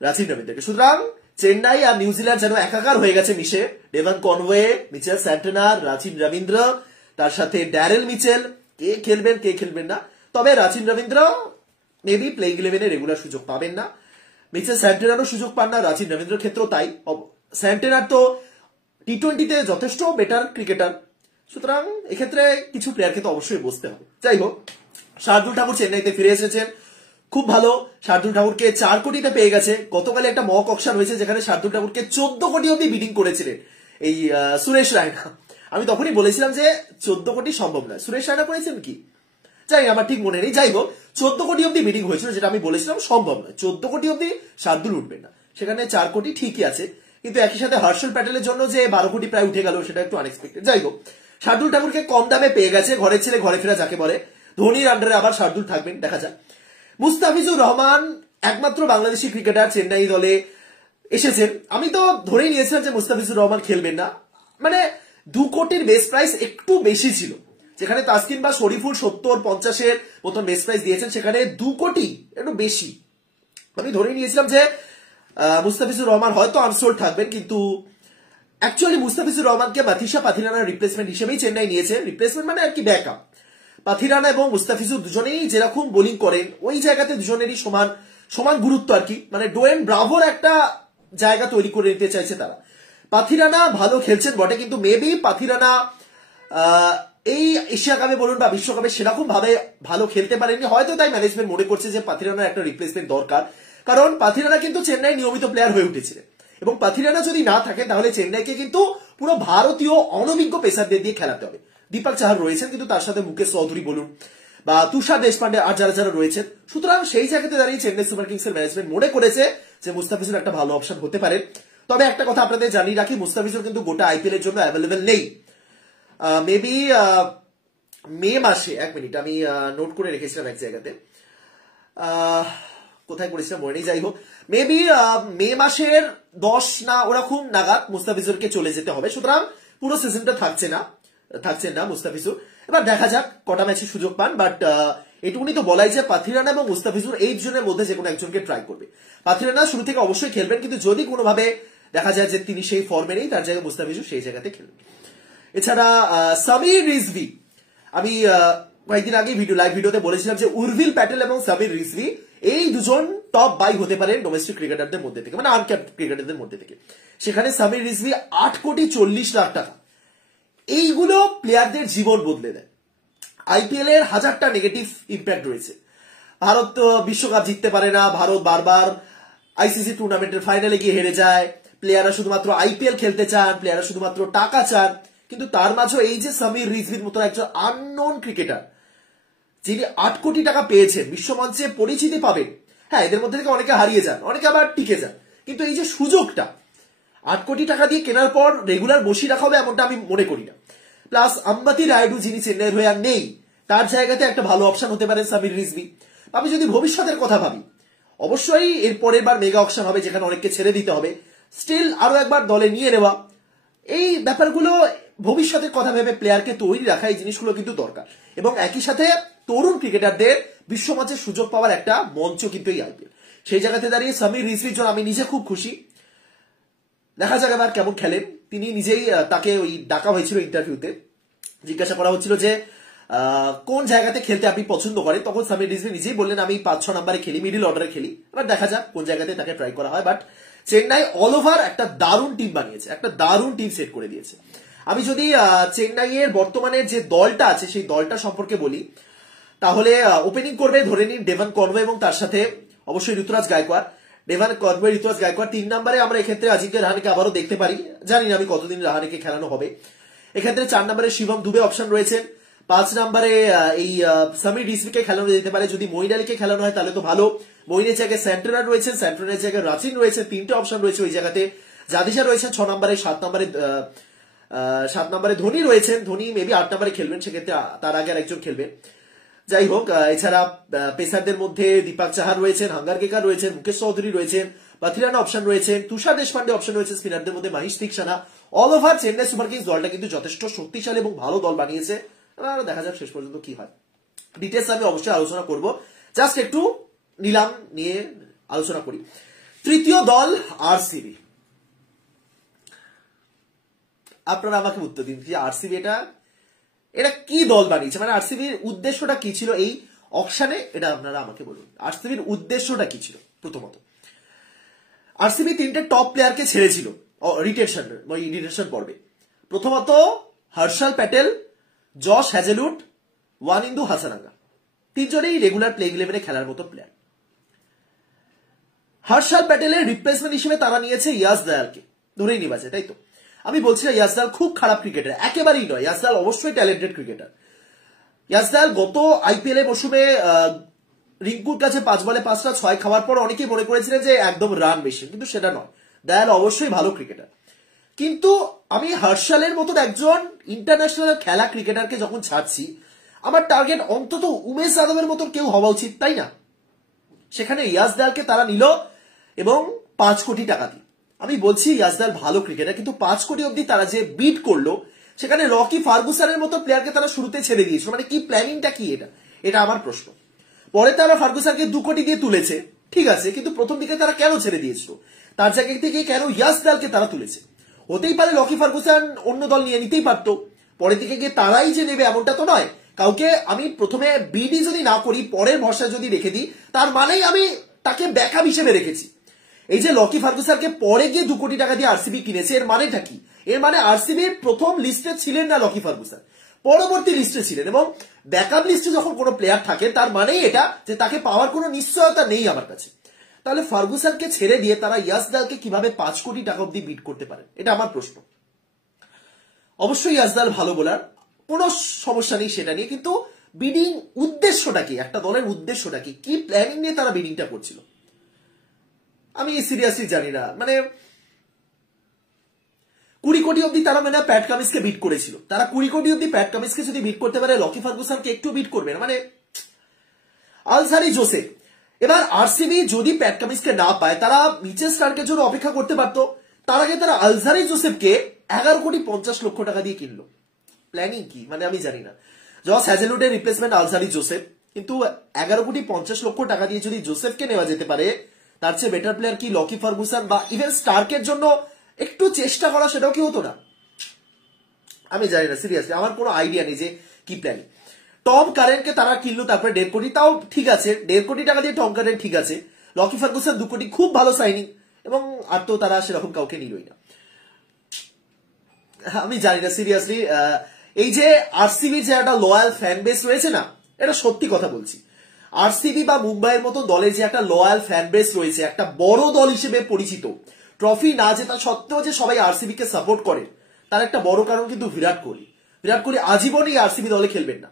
রাচিন রবীন্দ্রকে। সুতরাং চেন্নাই আর নিউজিল্যান্ড যেন একাকার হয়ে গেছে মিশে। Devon Conway, Mitchell Santner, Rachin Ravindra, তার সাথে ড্যারেল মিচেল, কে খেলবেন কে খেলবেন না। তবে রাচিন রবীন্দ্র মেবি প্লেইং 11-এ রেগুলার সুযোগ পাবেন না, মিচেল স্যান্টনারও সুযোগ পান না, রাচিন রবীন্দ্রের ক্ষেত্রেও তাই। স্যান্টনার তো টি-20তে যথেষ্ট বেটার ক্রিকেটার, সুতরাং এক্ষেত্রে কিছু প্লেয়ারকে তো অবশ্যই বসতে হবে। যাই হোক, শার্দুল ঠাকুর চেন্নাইতে ফিরে এসেছেন, খুব ভালো। শার্দুল ঠাকুরকে 4 কোটিতে পেয়ে গেছে। গতকালে একটা মক অকশন হয়েছে যেখানে শার্দুল ঠাকুরকে 14 কোটি অব্দি বিডিং করেছিলেন এই সুরেশ রায়না। আমি তখনই বলেছিলাম যে 14 কোটি সম্ভব নয়। সুরেশ রায়না করেছেন কি যাই আমার ঠিক মনে নেই। যাই হোক, 14 কোটি অব্দি বিডিং হয়েছিল, যেটা আমি বলেছিলাম সম্ভব নয়। 14 কোটি অব্দি শার্দুল উঠবেন না, সেখানে 4 কোটি ঠিকই আছে, কিন্তু একই সাথে হর্ষল প্যাটেলের জন্য যে 12 কোটি প্রায় উঠে গেল সেটা একটু আনএক্সপেক্টেড। যাই হোক, শার্দুল ঠাকুরকে কম দামে পেয়ে গেছে, ঘরের ছেলে ঘরে ফেরা যাকে বলে। ধোনির আন্ডারে আবার শার্দুল থাকবেন, দেখা যাক। মুস্তাফিজুর রহমান একমাত্র বাংলাদেশি ক্রিকেটার চেন্নাই দলে এসেছেন। আমি তো ধরেই নিয়েছিলাম যে মুস্তাফিজুর রহমান খেলবেন না, মানে 2 কোটির বেস প্রাইস একটু বেশি ছিল, যেখানে তাসকিন বা শরীফুল 70-50-এর মতন বেস প্রাইস দিয়েছেন, সেখানে 2 কোটি একটু বেশি। আমি ধরে নিয়েছিলাম যে মুস্তাফিজুর রহমান হয়তো আনসোল্ড থাকবেন, কিন্তু অ্যাকচুয়ালি মুস্তাফিজুর রহমানকে মাথিসা পাথিরানার রিপ্লেসমেন্ট হিসেবেই চেন্নাই নিয়েছে। রিপ্লেসমেন্ট মানে আর কি ব্যাকআপ। পাথিরানা এবং মুস্তাফিজুর দুজনেই যেরকম বোলিং করেন, ওই জায়গাতে দুজনেরই সমান সমান গুরুত্ব আর কি, মানে ডোয়েন ব্রাভোর একটা জায়গা তৈরি করে নিতে চাইছে তারা। পাথিরানা ভালো খেলছেন বটে, কিন্তু মেবি পাথিরানা এই এশিয়া কাপে বলুন বা বিশ্বকাপে সেরকম ভাবে ভালো খেলতে পারেনি, হয়তো তাই ম্যানেজমেন্ট মনে করছে যে পাথিরানার একটা রিপ্লেসমেন্ট দরকার। কারণ পাথিরানা কিন্তু চেন্নাই নিয়মিত প্লেয়ার হয়ে উঠেছিলেন, এবং পাথিরানা যদি না থাকে তাহলে চেন্নাইকে কিন্তু পুরো ভারতীয় অনভিজ্ঞ পেসারদের দিয়ে খেলাতে হবে। দীপক চাহার রয়েছেন, কিন্তু তার সাথে মুকেশ চৌধুরী বলুন বা তুষার দেশপান্ডে আর যারা যারা রয়েছেন, সুতরাং সেই জায়গাতে দাঁড়িয়ে চেন্নাই সুপার কিংসের ম্যানেজমেন্ট মনে করেছে যে মুস্তাফিজুর একটা ভালো অপশন হতে পারে। তবে একটা কথা আপনাদের জানিয়ে রাখি, মুস্তাফিজুর কিন্তু গোটা আইপিএল এর জন্য অ্যাভেলেবেল নেই। মেবি মে মাসে, 1 মিনিট আমি নোট করে রেখেছিলাম এক জায়গাতে, কোথায় করেছিলাম মনে নেই। যাই হোক, মেবি মে মাসের 10 না ওরকম নাগাদ মুস্তাফিজুরকে চলে যেতে হবে, সুতরাং পুরো সিজনটা থাকছেন না মুস্তাফিজুর। এবার দেখা যাক কটা ম্যাচে সুযোগ পান, বাট এটুকুনি তো বলাই যে পাথিরানা এবং মুস্তাফিজুর এই দুজনের মধ্যে যে কোনো একজনকে ট্রাই করবে। পাথিরানা শুরু থেকে অবশ্যই খেলবেন, কিন্তু যদি কোনোভাবে দেখা যায় যে তিনি সেই ফর্মে নেই, তার জায়গায় মুস্তাফিজুর সেই জায়গাতে খেলবেন। এছাড়া সামির রিজভি, আমি কয়েকদিন আগে লাইভ ভিডিওতে বলেছিলাম যে উর্ভিল প্যাটেল এবং সামির রিজভি এই দুজন টপ বাই হতে পারেন ডোমেস্টিক ক্রিকেটারদের মধ্যে থেকে, মানে আনক্যাপড ক্রিকেটারদের মধ্যে থেকে। সেখানে সামির রিজভি 8,40,00,000 টাকা, এইগুলো প্লেয়ারদের জীবন বদলে দেয়। আইপিএল এর 1000টা নেগেটিভ ইম্প্যাক্ট রয়েছে। ভারত বিশ্বকাপ জিততে পারে না, ভারত বারবার আইসিসি টুর্নামেন্টের ফাইনালে গিয়ে হেরে যায়, প্লেয়াররা শুধুমাত্র আইপিএল খেলতে চান, প্লেয়াররা শুধুমাত্র টাকা চান, কিন্তু তার মাঝে এই যে সামির রিজভির মতো একজন আননোন ক্রিকেটার যিনি 8 কোটি টাকা পেয়েছেন, বিশ্বমঞ্চে পরিচিতি পাবেন, হ্যাঁ এদের মধ্যে থেকে অনেকে হারিয়ে যান, অনেকে আবার টিকে যান, কিন্তু এই যে সুযোগটা 8 কোটি টাকা দিয়ে কেনার পর রেগুলার বসিয়ে রাখা হবে এমনটা আমি মনে করি না। প্লাস আম্বাতি রায়ডু যিনি চেন্নাইয়ের হয়ে আর নেই, তার জায়গাতে একটা ভালো অপশন হতে পারে সামির রিজভি। আমি যদি ভবিষ্যতের কথা ভাবি, অবশ্যই এর পরের বার মেগা অকশন হবে যেখানে অনেককে ছেড়ে দিতে হবে, স্টিল আরো একবার দলে নিয়ে নেওয়া, এই ব্যাপারগুলো ভবিষ্যতের কথা ভেবে প্লেয়ারকে তৈরি রাখা, এই জিনিসগুলো কিন্তু দরকার। এবং একই সাথে তরুণ ক্রিকেটারদের বিশ্বমঞ্চে সুযোগ পাওয়ার একটা মঞ্চ কিন্তু এই আইপিএল। সেই জায়গাতে দাঁড়িয়ে সামির রিজভির জন্য আমি নিজে খুব খুশি। দেখা যাক এবার কেমন খেলেন। তিনি নিজেই, তাকে ওই ডাকা হয়েছিল ইন্টারভিউতে, জিজ্ঞাসা করা হচ্ছিল যে কোন জায়গাতে খেলতে আপনি পছন্দ করেন, তখন সামির রিজভি নিজেই বললেন আমি 5-6 নম্বরে খেলি, মিডিল অর্ডারে খেলি। এবার দেখা যাক কোন জায়গাতে তাকে ট্রাই করা হয়। বাট চেন্নাই অল ওভার একটা দারুণ টিম বানিয়েছে, একটা দারুণ টিম সেট করে দিয়েছে। আমি যদি চেন্নাইয়ের বর্তমানে যে দলটা আছে সেই দলটা সম্পর্কে বলি, তাহলে ওপেনিং করবে ধরে নিন ডেভান কনওয়ে এবং তার সাথে অবশ্যই ঋতুরাজ গায়কোয়াড়। ডেভান কনওয়ে, ঋতুরাজ গায়কোয়াড়। 3 নম্বরে আমরা এক্ষেত্রে অজিঙ্ক্য রাহানেকে আবারও দেখতে পারি, জানি না আমি কতদিন রাহানেকে খেলানো হবে। এক্ষেত্রে 4 নম্বরে শিবম দুবে অপশন রয়েছেন। 5 নম্বরে এই সামির রিজভিকে খেলানো যেতে পারে। যদি মঈন আলীকে খেলানো হয় তাহলে তো ভালো। মঈনের জায়গায় স্যান্টনার রয়েছেন, স্যান্টনারের জায়গায় রাচিন রয়েছে, 3টে অপশন রয়েছে ওই জায়গাতে। জাদেজা রয়েছেন 6 নম্বরে, 7 নম্বরে ধোনি রয়েছেন। ধোনি মেবি 8 নম্বরে খেলবেন, সেক্ষেত্রে তার আগে আর একজন খেলবেন। যাই হোক, এছাড়া পেসারদের মধ্যে দীপক চাহার রয়েছেন, হাঙ্গারকেকার রয়েছেন, মুকেশ চৌধুরী রয়েছেন, পাথিরানা অপশন রয়েছেন, তুষার দেশপান্ডে অপশন রয়েছে। স্পিনারদের মধ্যে Maheesh Theekshana. All over Chennai Super Kings দলটা কিন্তু যথেষ্ট শক্তিশালী এবং ভালো দল বানিয়েছে। দেখা যাক শেষ পর্যন্ত কি হয়। ডিটেলস আমি অবশ্যই আলোচনা করব, জাস্ট একটু নিলাম নিয়ে আলোচনা করি। তৃতীয় দল আরসিবি। আপনারা আমাকে উত্তর দিন যে আরসিবি এটা কি দল বানিয়েছে, মানে আরসিবির উদ্দেশ্যটা কি ছিল এই অকশনে, এটা আপনারা আমাকে বলুন। আরসিবির উদ্দেশ্যটা কি ছিল? প্রথমত আরসিবি 3টে টপ প্লেয়ারকে ছেড়েছিল রিটেনশন পর্বে। প্রথমত হর্ষল প্যাটেল, জশ হ্যাজেলউড, ওয়ানিন্দু হাসানাঙ্গা, 3জনেই রেগুলার প্লেইং 11-এ খেলার মতো প্লেয়ার। হর্ষল প্যাটেলের রিপ্লেসমেন্ট হিসেবে তারা নিয়েছে ইয়াস দয়ালকে, ধরেই নিবা যায়, তাই তো? আমি বলছি না ইয়াসদাল খুব খারাপ ক্রিকেটার, একেবারেই নয়। ইয়াসদাল অবশ্যই ট্যালেন্টেড ক্রিকেটার। ইয়াসদাল গত আইপিএল এর মৌসুমে রিঙ্কুর কাছে 5 বলে 5টা 6 খাওয়ার পর অনেকেই মনে করেছিলেন যে একদম রান মেশিন, কিন্তু সেটা নয়। দয়াল অবশ্যই ভালো ক্রিকেটার, কিন্তু আমি হর্ষলের মতন একজন ইন্টারন্যাশনাল খেলা ক্রিকেটারকে যখন ছাড়ছি, আমার টার্গেট অন্তত উমেশ যাদবের মতন কেউ হওয়া উচিত, তাই না? সেখানে ইয়াসদালকে তারা নিল এবং 5 কোটি টাকা দিয়ে। আমি বলছি ইয়াসদাল ভালো ক্রিকেটার, কিন্তু 5 কোটি অব্দি তারা যে বিট করলো, সেখানে রকি ফার্গুসনের মতো প্লেয়ারকে তারা শুরুতে ছেড়ে দিয়েছিল। মানে কি প্ল্যানিংটা কি এটা আমার প্রশ্ন। পরে তারা ফার্গুসনকে 2 কোটি দিয়ে তুলেছে, ঠিক আছে, কিন্তু প্রথম দিকে তারা কেন ছেড়ে দিয়েছিল? তার জায়গা থেকে কেন ইয়াসদালকে তারা তুলেছে? হতেই পারে লকি ফার্গুসন অন্য দল নিয়ে নিতেই পারতো, পরের দিকে গিয়ে তারাই যে নেবে এমনটা তো নয়। কাউকে আমি প্রথমে বিডি যদি না করি, পরের ভরসা যদি রেখে দিই, তার মানেই আমি তাকে ব্যাকআপ হিসেবে রেখেছি। এই যে লকি ফার্গুসনকে পরে গিয়ে 2 কোটি টাকা দিয়ে আরসিবি কিনেছে, এর মানেটা কি? এর মানে আরসিবির প্রথম লিস্টে ছিলেন না লকি ফার্গুসন, পরবর্তী লিস্টে ছিলেন। এবং ব্যাকআপ লিস্টে যখন কোনো প্লেয়ার থাকে, তার মানেই এটা যে তাকে পাওয়ার কোনো নিশ্চয়তা নেই আমার কাছে। তাহলে ফার্গুসনকে ছেড়ে দিয়ে তারা ইয়াসদালকে কিভাবে 5 কোটি টাকা অব্দি বিট করতে পারে, এটা আমার প্রশ্ন। অবশ্যই ইয়াসদাল ভালো বোলার, কোনো সমস্যা নেই সেটা নিয়ে, কিন্তু বিডিং উদ্দেশ্যটা কি? একটা দলের উদ্দেশ্যটা কি? কি প্ল্যানিং নিয়ে তারা বিডিংটা করছিল আমি সিরিয়াসলি জানি না। মানে 20 কোটি অব্দি তারা মানে প্যাট কামিন্সকে বিট করেছিল। তারা 20 কোটি অব্দি প্যাট কামিন্সকে যদি বিট করতে পারে, লকি ফার্গুসনকে একটু বিট করবে না। মানে আলজারি জোসেফ, এবার আরসিবি যদি প্যাট কামিন্সকে না পায়, তারা মিচেল স্টার্কের জন্য অপেক্ষা করতে পারতো। তার আগে তারা আলজারি জোসেফকে 11 কোটি 50 লক্ষ টাকা দিয়ে কিনলো। প্ল্যানিং কি মানে আমি জানি না। জস হ্যাজেলউডের রিপ্লেসমেন্ট আলজারি জোসেফ, কিন্তু 11 কোটি 50 লক্ষ টাকা দিয়ে যদি জোসেফকে নেওয়া যেতে পারে, তার চেয়ে বেটার প্লেয়ার কি লকি ফার্গুসন বা ইভেন স্টার্কের জন্য একটু চেষ্টা করা, সেটাও কি হতো না? আমি জানি না, সিরিয়াসলি আমার কোনো আইডিয়া নেই যে কি প্ল্যানিং। টম কারেন্টকে তারা কিনলো, তারপরে 1.5 কোটি, তাও ঠিক আছে, 1.5 কোটি টাকা দিয়ে টম কারেন্ট ঠিক আছে। লকি ফার্গুসন 2 কোটি, খুব ভালো সাইনিং, এবং আর তো তারা সেরকম কাউকে নিলই না। আমি জানি না সিরিয়াসলি, এই যে আরসিবির যে একটা লয়াল ফ্যান বেস রয়েছে না, এটা সত্যি কথা বলছি। আরসিবি বা মুম্বাইয়ের মতো দলের যে একটা লয়াল ফ্যান বেস রয়েছে, একটা বড় দল হিসেবে পরিচিত, ট্রফি না জেতা সত্ত্বেও যে সবাই আরসিবি কে সাপোর্ট করে, তার একটা বড় কারণ কিন্তু বিরাট কোহলি। বিরাট কোহলি আজীবনই আরসিবি দলে খেলবেন না।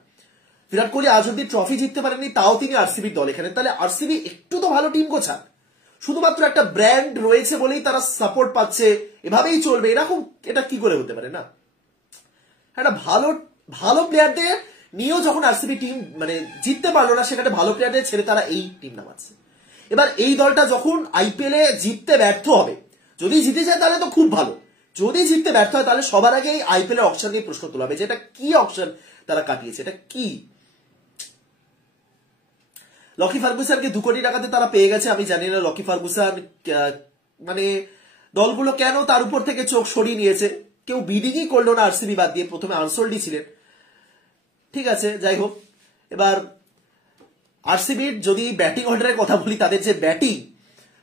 বিরাট কোহলি আজ অব্দি ট্রফি জিততে পারেননি, তাও তিনি আরসিবির দলে খেলেন। তাহলে আরসিবি একটু তো ভালো টিম গোছান। শুধুমাত্র একটা ব্র্যান্ড রয়েছে বলেই তারা সাপোর্ট পাচ্ছে, এভাবেই চলবে, এরকম এটা কি করে হতে পারে না? একটা ভালো ভালো প্লেয়ারদের নিয়েও যখন আরসিবি টিম মানে জিততে পারলো না, সেখানে ভালো প্লেয়ারদের ছেড়ে তারা এই টিম নামাচ্ছে। এবার এই দলটা যখন আইপিএল এ জিততে ব্যর্থ হবে, যদি জিতে যায় তাহলে তো খুব ভালো, যদি জিততে ব্যর্থ হয় তাহলে সবার আগে আইপিএল এর অকশন নিয়ে প্রশ্ন তোলা হবে যে এটা কি অকশন তারা কাটিয়েছে, এটা কি। লকি ফার্গুসনকে 2 কোটি টাকাতে তারা পেয়ে গেছে। আমি জানি না লকি ফার্গুসন মানে দলগুলো কেন তার উপর থেকে চোখ সরিয়ে নিয়েছে। কেউ বিডিংই করলো না আরসিবি বাদ দিয়ে, প্রথমে আনসোল্ডই ছিলেন। ঠিক আছে, যাই হোক। এবার আরসিবির যদি ব্যাটিং অর্ডারের কথা বলি, তাদের যে ব্যাটিং,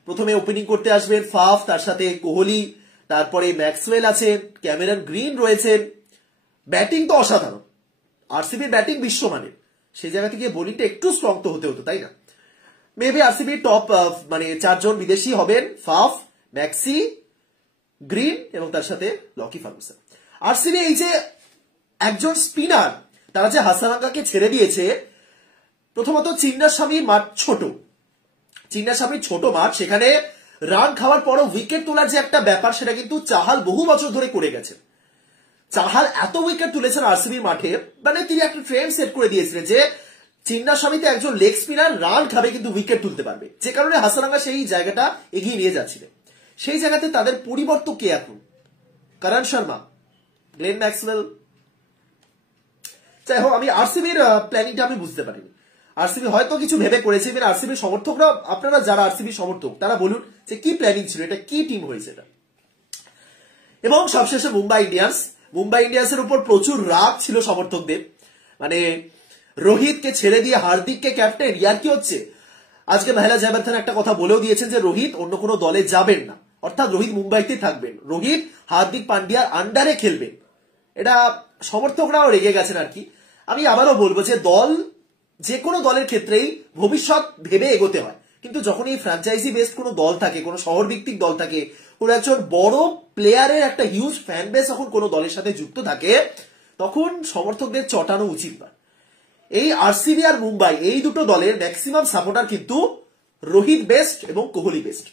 প্রথমে ওপেনিং করতে আসবেন ফাফ, তার সাথে কোহলি, তারপরে ম্যাক্সওয়েল আছেন, ক্যামেরন গ্রিন রয়েছেন। ব্যাটিং তো অসাধারণ, আরসিবির ব্যাটিং বিশ্বমানের। সেই জায়গা থেকে বোলিংটা একটু স্ট্রং তো হতে হতো, তাই না? মেবি আরসিবির টপ মানে 4 জন বিদেশি হবেন, ফাফ, ম্যাক্সি, গ্রিন এবং তার সাথে লকি ফার্গুসন। আরসিবি এই যে একজন স্পিনার, তারা যে হাসানাঙ্গাকে ছেড়ে দিয়েছে, প্রথমত চিন্নাস্বামীর মাঠ ছোট, চিন্নাস্বামীর ছোট মাঠ, সেখানে রান খাওয়ার পরও উইকেট তোলার যে একটা ব্যাপার, সেটা কিন্তু চাহাল বহু বছর ধরে করে গেছেন। চাহাল এত উইকেট তুলেছেন আরসিবির মাঠে, মানে তিনি একটা ট্রেন্ড সেট করে দিয়েছিলেন যে চিন্নাস্বামীতে একজন লেগ স্পিনার রান খাবে কিন্তু উইকেট তুলতে পারবে, যে কারণে হাসানাঙ্গা সেই জায়গাটা এগিয়ে নিয়ে যাচ্ছিলেন। সেই জায়গাতে তাদের পরিবর্তন কে এখন? করণ শর্মা, গ্লেন ম্যাক্সওয়েল। যাই হোক, আমি আরসিবির প্ল্যানিংটা আমি বুঝতে পারিনি। আরসিবি হয়তো কিছু ভেবে করেছে। আরসিবির সমর্থকরা, আপনারা যারা আরসিবি সমর্থক, তারা বলুন যে কি প্ল্যানিং ছিল, এটা কি টিম হয়েছে এটা। এবং সবশেষে মুম্বাই ইন্ডিয়ান্স। মুম্বাই ইন্ডিয়ান্সের উপর প্রচুর রাগ ছিল সমর্থকদের, মানে রোহিতকে ছেড়ে দিয়ে হার্দিককে ক্যাপ্টেন, ইয়ার কি হচ্ছে। আজকে মহেলা জয়বর্ধন একটা কথা বলেও দিয়েছেন যে রোহিত অন্য কোনো দলে যাবেন না, অর্থাৎ রোহিত মুম্বাইতে থাকবেন, রোহিত হার্দিক পান্ডিয়ার আন্ডারে খেলবেন। এটা সমর্থকরাও রেগে গেছেন আর কি। আমি আবারও বলবো যে দল, যে কোনো দলের ক্ষেত্রেই ভবিষ্যৎ ভেবে এগোতে হয়, কিন্তু যখন এই ফ্র্যাঞ্চাইজি বেসড কোনো দল থাকে, কোনো শহর ভিত্তিক দল থাকে, কোনো একজন বড় প্লেয়ারের একটা হিউজ ফ্যান বেস যখন কোনো দলের সাথে যুক্ত থাকে, তখন সমর্থকদের চটানো উচিত না। এই আরসিবি আর মুম্বাই, এই দুটো দলের ম্যাক্সিমাম সাপোর্টার কিন্তু রোহিত বেস্ট এবং কোহলি বেস্ট।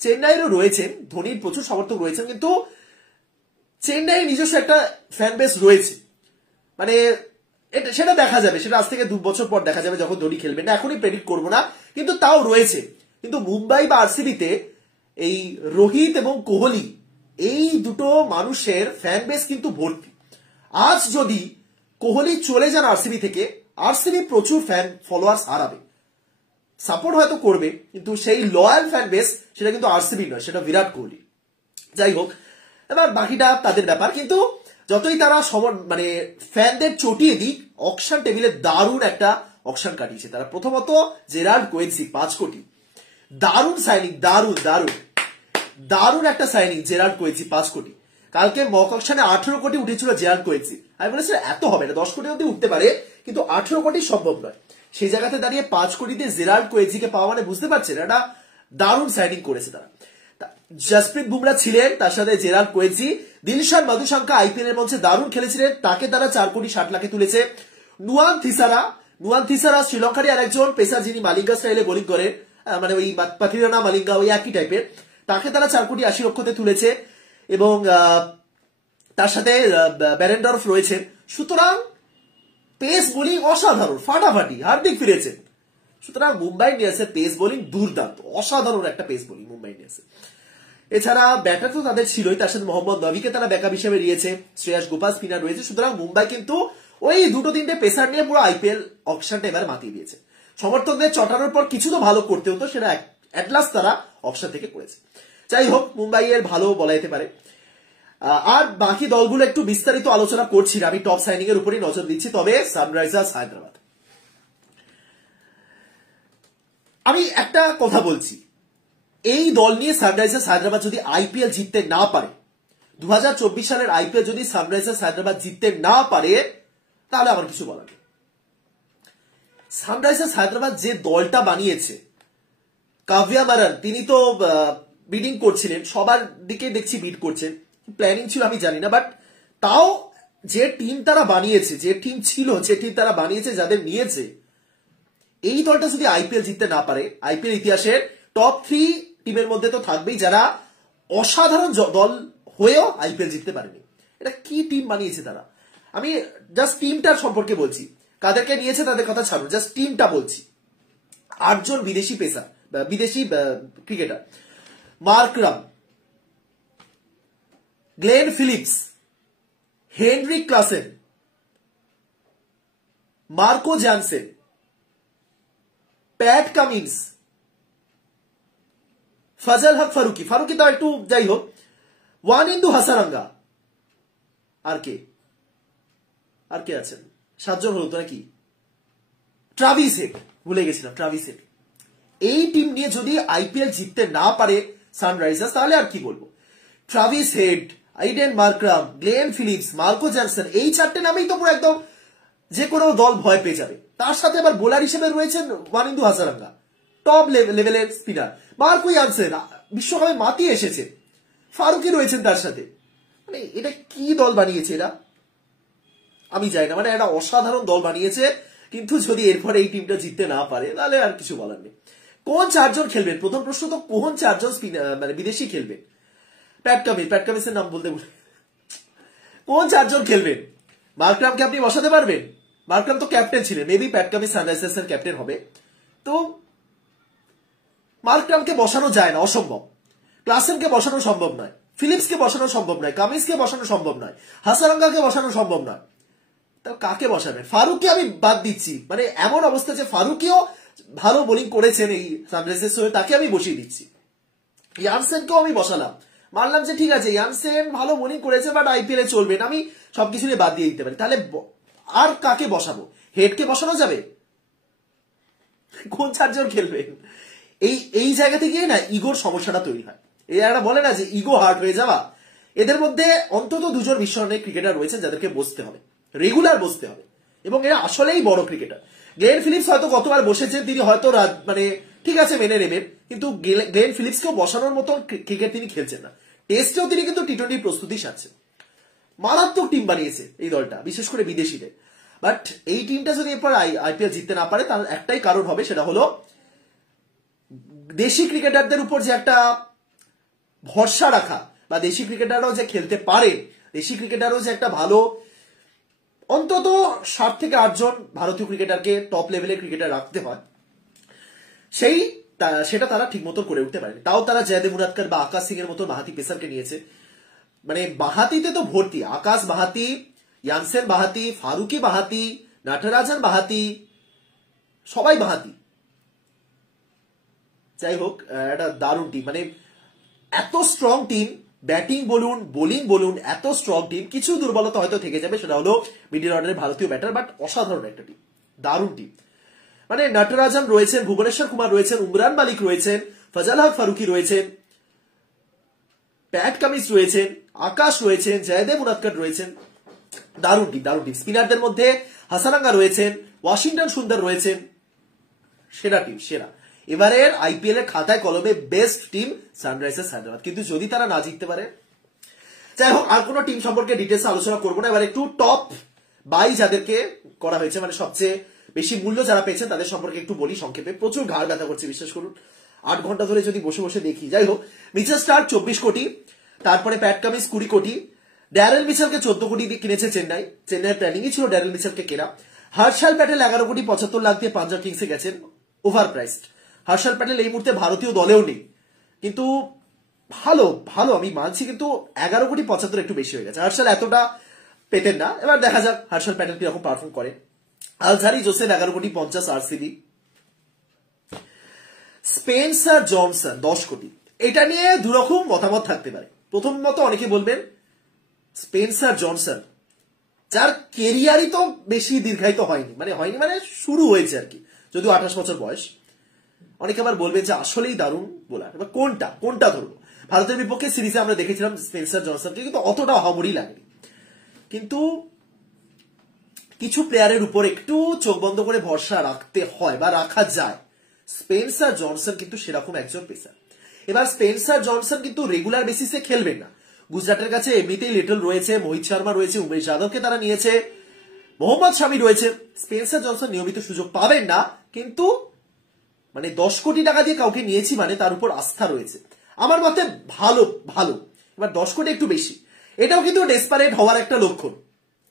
চেন্নাইয়েরও রয়েছেন, ধোনির প্রচুর সমর্থক রয়েছেন, কিন্তু চেন্নাইয়ের নিজস্ব একটা ফ্যান বেস রয়েছে, মানে সেটা দেখা যাবে, সেটা আজ থেকে 2 বছর পর দেখা যাবে যখন ধোনি খেলবেন না, এখনই প্রেডিক্ট করবো না, কিন্তু তাও রয়েছে। কিন্তু মুম্বাই বা আরসিবিতে এই রোহিত এবং কোহলি, এই দুটো মানুষের ফ্যান বেস কিন্তু ভর্তি। আজ যদি কোহলি চলে যান আরসিবি থেকে, আরসিবি প্রচুর ফ্যান ফলোয়ার্স হারাবে, সাপোর্ট হয়তো করবে, কিন্তু সেই লয়াল ফ্যান বেস সেটা কিন্তু আরসিবি নয়, সেটা বিরাট কোহলি। যাই হোক, এবার বাকিটা তাদের ব্যাপার। কিন্তু যতই তারা মানে ফ্যানদের চটিয়ে দিক, অকশন টেবিলে দারুণ একটা অকশন কাটিয়েছে তারা। প্রথমত জেরার্ড কোয়েন্সি 5 কোটি, দারুণ সাইনিং, দারুণ দারুণ দারুণ একটা সাইনিং জেরার্ড কোয়েন্সি 5 কোটি। কালকে মক অকশনে 18 কোটি উঠেছিল জেরার্ড কোয়েন্সি। আমি বলেছি এত হবে না, 10 কোটি অব্দি উঠতে পারে, কিন্তু 18 কোটি সম্ভব নয়। সেই জায়গাতে দাঁড়িয়ে 5 কোটিতে জেরার্ড কোয়েন্সিকে পাওয়া মানে বুঝতে পারছেন একটা দারুণ সাইনিং করেছে তারা। জসপ্রীত বুমরা ছিলেন, তার সাথে জেরার্ড কোয়েন্সি। দিলশান মাধুশঙ্কা আইপিএল এর মঞ্চে দারুণ খেলেছিলেন, তাকে তারা 4 কোটি 60 লাখে তুলেছে। নুয়ান থিসারা শ্রীলঙ্কারই আরেকজন পেসার, যিনি মালিঙ্গা স্টাইলে বোলিং করেন, মানে ওই পাথিরানা মালিঙ্গা ওই একই টাইপের, তাকে তারা 4 কোটি 80 লক্ষতে তুলেছে। এবং তার সাথে ব্যারেন্ডরফ রয়েছেন। সুতরাং পেস বোলিং অসাধারণ, ফাটাফাটি, হার্দিক ফিরেছেন। সুতরাং মুম্বাই ইন্ডিয়ান্সের পেস বোলিং দুর্দান্ত, অসাধারণ একটা পেস বোলিং মুম্বাই ইন্ডিয়ান্সের। এছাড়া ব্যাটার তো তাদের ছিলই, তার সাথে মোহাম্মদ নবীকে তারা ব্যাকআপ হিসেবে নিয়েছে, শ্রেয়াস গোপাল স্পিনার রয়েছে। সুতরাং মুম্বাই কিন্তু ওই 2-3টে পেসার নিয়ে পুরো আইপিএল অকশনটা এবার মাতিয়ে দিয়েছে। সমর্থকদের চটানোর পর কিছু তো ভালো করতে হতো, সেটা অ্যাটলাস্ট তারা অকশন থেকে করেছে। যাই হোক, মুম্বাইয়ের ভালো বলা যেতে পারে। আর বাকি দলগুলো একটু বিস্তারিত আলোচনা করছি, আমি টপ সাইনিং এর উপরই নজর দিচ্ছি। তবে সানরাইজার্স হায়দ্রাবাদ, আমি একটা কথা বলছি, এই দল নিয়ে সানরাইজার্স হায়দ্রাবাদ যদি আইপিএল জিততে না পারে, 2024 সালের আইপিএল যদি সানরাইজার্স হায়দ্রাবাদ জিততে না পারে, তাহলে আমার কিছু বলার নেই। সানরাইজার্স হায়দ্রাবাদ যে দলটা বানিয়েছে, কাভিয়া মারান তিনি তো বিডিং করছিলেন, সবার দিকে দেখছি বিট করছেন, প্ল্যানিং ছিল আমি জানি না, বাট তাও যে টিম তারা বানিয়েছে, যে টিম ছিল, যে টিম তারা বানিয়েছে, যাদের নিয়েছে, এই দলটা যদি আইপিএল জিততে না পারে, আইপিএল ইতিহাসের টপ 3 টিমের মধ্যে তো থাকবেই যারা অসাধারণ দল হয়েও আইপিএল জিততে পারেনি। এটা কি টিম বানিয়েছে তারা, আমি জাস্ট টিমটার সম্পর্কে বলছি, কাদেরকে নিয়েছে তাদের কথা ছাড়ুন, জাস্ট টিমটা বলছি। 8 জন বিদেশি পেসার, বিদেশি cricketer, Markram, Glenn Phillips, Heinrich Klaasen, Marco Jansen, Pat Cummins, Fazal Haq Farooqi, Farooqi তো একটু যাই হোক, ওয়ানিন্দু হাসারাঙ্গা, আর কে আছেন, 7 জন হলো তো নাকি, ট্রাভিস হেড, ভুলে গেছিলাম ট্রাভিস হেড। এই টিম নিয়ে যদি আইপিএল জিততে না পারে সানরাইজার্স, তাহলে আর কি বলবো। Travis Head, Aiden Markram, Glenn Phillips, Marco Jansen, এই 4টে নামেই তো পুরো একদম যে কোনো দল ভয় পেয়ে যাবে। তার সাথে আবার বোলার হিসেবে রয়েছেন ওয়ানিন্দু হাসারাঙ্গা, টপ লেভেলের স্পিনার, মার্কো জ্যানসন বিশ্বকাপে মাতিয়ে এসেছে, ফারুকি রয়েছেন তার সাথে। মানে এটা কি দল বানিয়েছে এরা, আমি জানি না, মানে একটা অসাধারণ দল বানিয়েছে। কিন্তু যদি এরপরে এই টিমটা জিততে না পারে, তাহলে আর কিছু বলার নেই। কোন 4 জন খেলবেন, প্রথম প্রশ্ন তো কোন 4 জন মানে বিদেশি খেলবেন। প্যাট কামিন্সের নাম বলতে কোন 4 জন খেলবেন। মার্করামকে আপনি বসাতে পারবেন, মার্করাম তো ক্যাপ্টেন ছিলেন, মেবি প্যাট কামিন্স সানরাইজার্স এর ক্যাপ্টেন হবে, তো মার্করামকে বসানো যায় না, অসম্ভব। ক্লাসেনকে বসানো সম্ভব নয়, ফিলিপসকে বসানো সম্ভব নয়, কামিন্সকে বসানো সম্ভব নয়, হাসারাঙ্গাকে বসানো সম্ভব নয়, তা কাকে বসাবেন। ফারুকি আমি বাদ দিচ্ছি, মানে এমন অবস্থা যে ফারুকিও ভালো বোলিং করেছেন এই সানরাইজার্স হয়ে, তাকে আমি বসিয়ে দিচ্ছি। ইয়ানসেনকেও আমি বসালাম, মানলাম যে ঠিক আছে ইয়ানসেন ভালো বোলিং করেছে, বাট আইপিএল এ চলবে না, আমি সবকিছু নিয়ে বাদ দিয়ে দিতে পারি। তাহলে আর কাকে বসাবো, হেডকে বসানো যাবে, কোন 4 জন খেলবেন। এই জায়গা থেকে না ইগোর সমস্যাটা তৈরি হয়। এই জায়গাটা বলে না যে ইগো হার্ট হয়ে যাওয়া, এদের মধ্যে অন্তত 2 জন বিশ্বমানের ক্রিকেটার রয়েছে যাদেরকে বসতে হবে, রেগুলার বসতে হবে, এবং এরা আসলেই বড় ক্রিকেটার। গ্লেন ফিলিপস হয়তো কতবার বসেছেন, তিনি হয়তো মানে ঠিক আছে মেনে নেবেন, কিন্তু গ্লেন ফিলিপসকেও বসানোর মতো ক্রিকেট তিনি খেলছেন না। টেস্টেও তিনি কিন্তু টি20 প্রস্তুতি সারছেন। মারাত্মক টিম বানিয়েছে এই দলটা, বিশেষ করে বিদেশিদের। বাট এই টিমটা যদি এরপর আইপিএল জিততে না পারে, তার একটাই কারণ হবে, সেটা হলো দেশি ক্রিকেটারদের উপর যে একটা ভরসা রাখা, বা দেশি ক্রিকেটাররাও যে খেলতে পারে, দেশি ক্রিকেটারও যে একটা ভালো অন্তত 7 থেকে 8 জন ভারতীয় ক্রিকেটারকে টপ লেভেলের ক্রিকেটার রাখতে হয়, সেটা তারা ঠিক মতো করে উঠতে পারেনি। তাও তারা জয়দেব উনাদকর বা আকাশ সিং এর মতো বাহাতি পেসারকে নিয়েছে, মানে বাহাতিতে তো ভর্তি, আকাশ বাহাতি, ইয়ানসেন বাহাতি, ফারুকি বাহাতি, নটরাজন বাহাতি, সবাই বাহাতি। যাই হোক, একটা দারুণ টিম, মানে এত স্ট্রং টিম, ব্যাটিং বলুন বোলিং বলুন, এত স্ট্রং টিম। কিছু দুর্বলতা হয়তো থেকে যাবে, সেটা হলো মিডল অর্ডারের ভারতীয় ব্যাটার, বাট অসাধারণ একটা টিম, দারুণ টিম। মানে নটরাজন রয়েছেন, ভুবনেশ্বর কুমার রয়েছেন, উমরান মালিক রয়েছেন, ফজল হক ফারুকি রয়েছেন, প্যাট কামিন্স রয়েছেন, আকাশ রয়েছেন, জয়দেব উনাদকর রয়েছেন, দারুণ টিম, দারুণ টিম। স্পিনারদের মধ্যে হাসারাঙ্গা রয়েছেন, ওয়াশিংটন সুন্দর রয়েছেন, সেরা টিম, সেরা। এবারের আইপিএল এর খাতায় কলমে বেস্ট টিম সানরাইজার্স হায়দ্রাবাদ। কিন্তু যদি তারা না জিততে পারে, যাই হোক, আর কোন টিম সম্পর্কে ডিটেলস আলোচনা করবো না। এবার একটু টপ বাই যাদেরকে করা হয়েছে, মানে সবচেয়ে বেশি মূল্য যারা পেয়েছেন তাদের সম্পর্কে একটু বলি সংক্ষেপে। প্রচুর ঘাড় ব্যথা করছে বিশ্বাস করুন, 8 ঘন্টা ধরে যদি বসে বসে দেখি। যাই হোক, মিচেল স্টার্ক 24 কোটি, তারপরে প্যাট কামিন্স 20 কোটি, ড্যারেল মিচেলকে 14 কোটি দিয়ে কিনেছে চেন্নাই, চেন্নাইয়ের প্ল্যানিংই ছিল ড্যারেল মিচেলকে কেনা। হর্ষাল প্যাটেল 11 কোটি 75 লাখ দিয়ে পাঞ্জাব কিংসে গেছেন, ওভার প্রাইসড। হর্ষাল প্যাটেল এই মুহূর্তে ভারতীয় দলেও নেই, কিন্তু ভালো ভালো আমি মানছি, কিন্তু 11 কোটি 75 একটু বেশি হয়ে গেছে। হর্ষাল এতটা পেতেন না, এবার দেখা যাক হর্ষাল প্যাটেল কিরকম পারফর্ম করে। আলঝারি জোসেফ 11 কোটি 50 আরসিবি। স্পেন্সার জনসন 10 কোটি। এটা নিয়ে দুরকম মতামত থাকতে পারে। প্রথম মত অনেকে বলবেন স্পেন্সার জনসন, যার কেরিয়ারই তো বেশি দীর্ঘায়িত হয়নি, মানে শুরু হয়েছে আর কি, যদিও 28 বছর বয়স। অনেকে আবার বলবেন যে আসলেই দারুণ বোলার। এবার কোনটা ধরবো? ভারতের বিপক্ষে সিরিজে আমরা দেখেছিলাম স্পেন্সার জনসনকে, কিন্তু অতটা অহমরি লাগেনি। কিন্তু কিছু প্লেয়ারের উপর একটু চোখ বন্ধ করে ভরসা রাখতে হয় বা রাখা যায়। স্পেন্সার জনসন কিন্তু সেরকম একজন পেসার। এবার স্পেন্সার জনসন কিন্তু রেগুলার বেসিসে খেলবেন না। গুজরাটের কাছে এমনিতেই লিটল রয়েছে, মোহিত শর্মা রয়েছে, উমেশ যাদবকে তারা নিয়েছে, মোহাম্মদ শামি রয়েছে। স্পেন্সার জনসন নিয়মিত সুযোগ পাবেন না, কিন্তু মানে 10 কোটি টাকা দিয়ে কাউকে নিয়েছি মানে তার উপর আস্থা রয়েছে। আমার মতে ভালো ভালো। এবার 10 কোটি একটু বেশি, এটাও কিন্তু ডেসপারেট হওয়ার একটা লক্ষণ।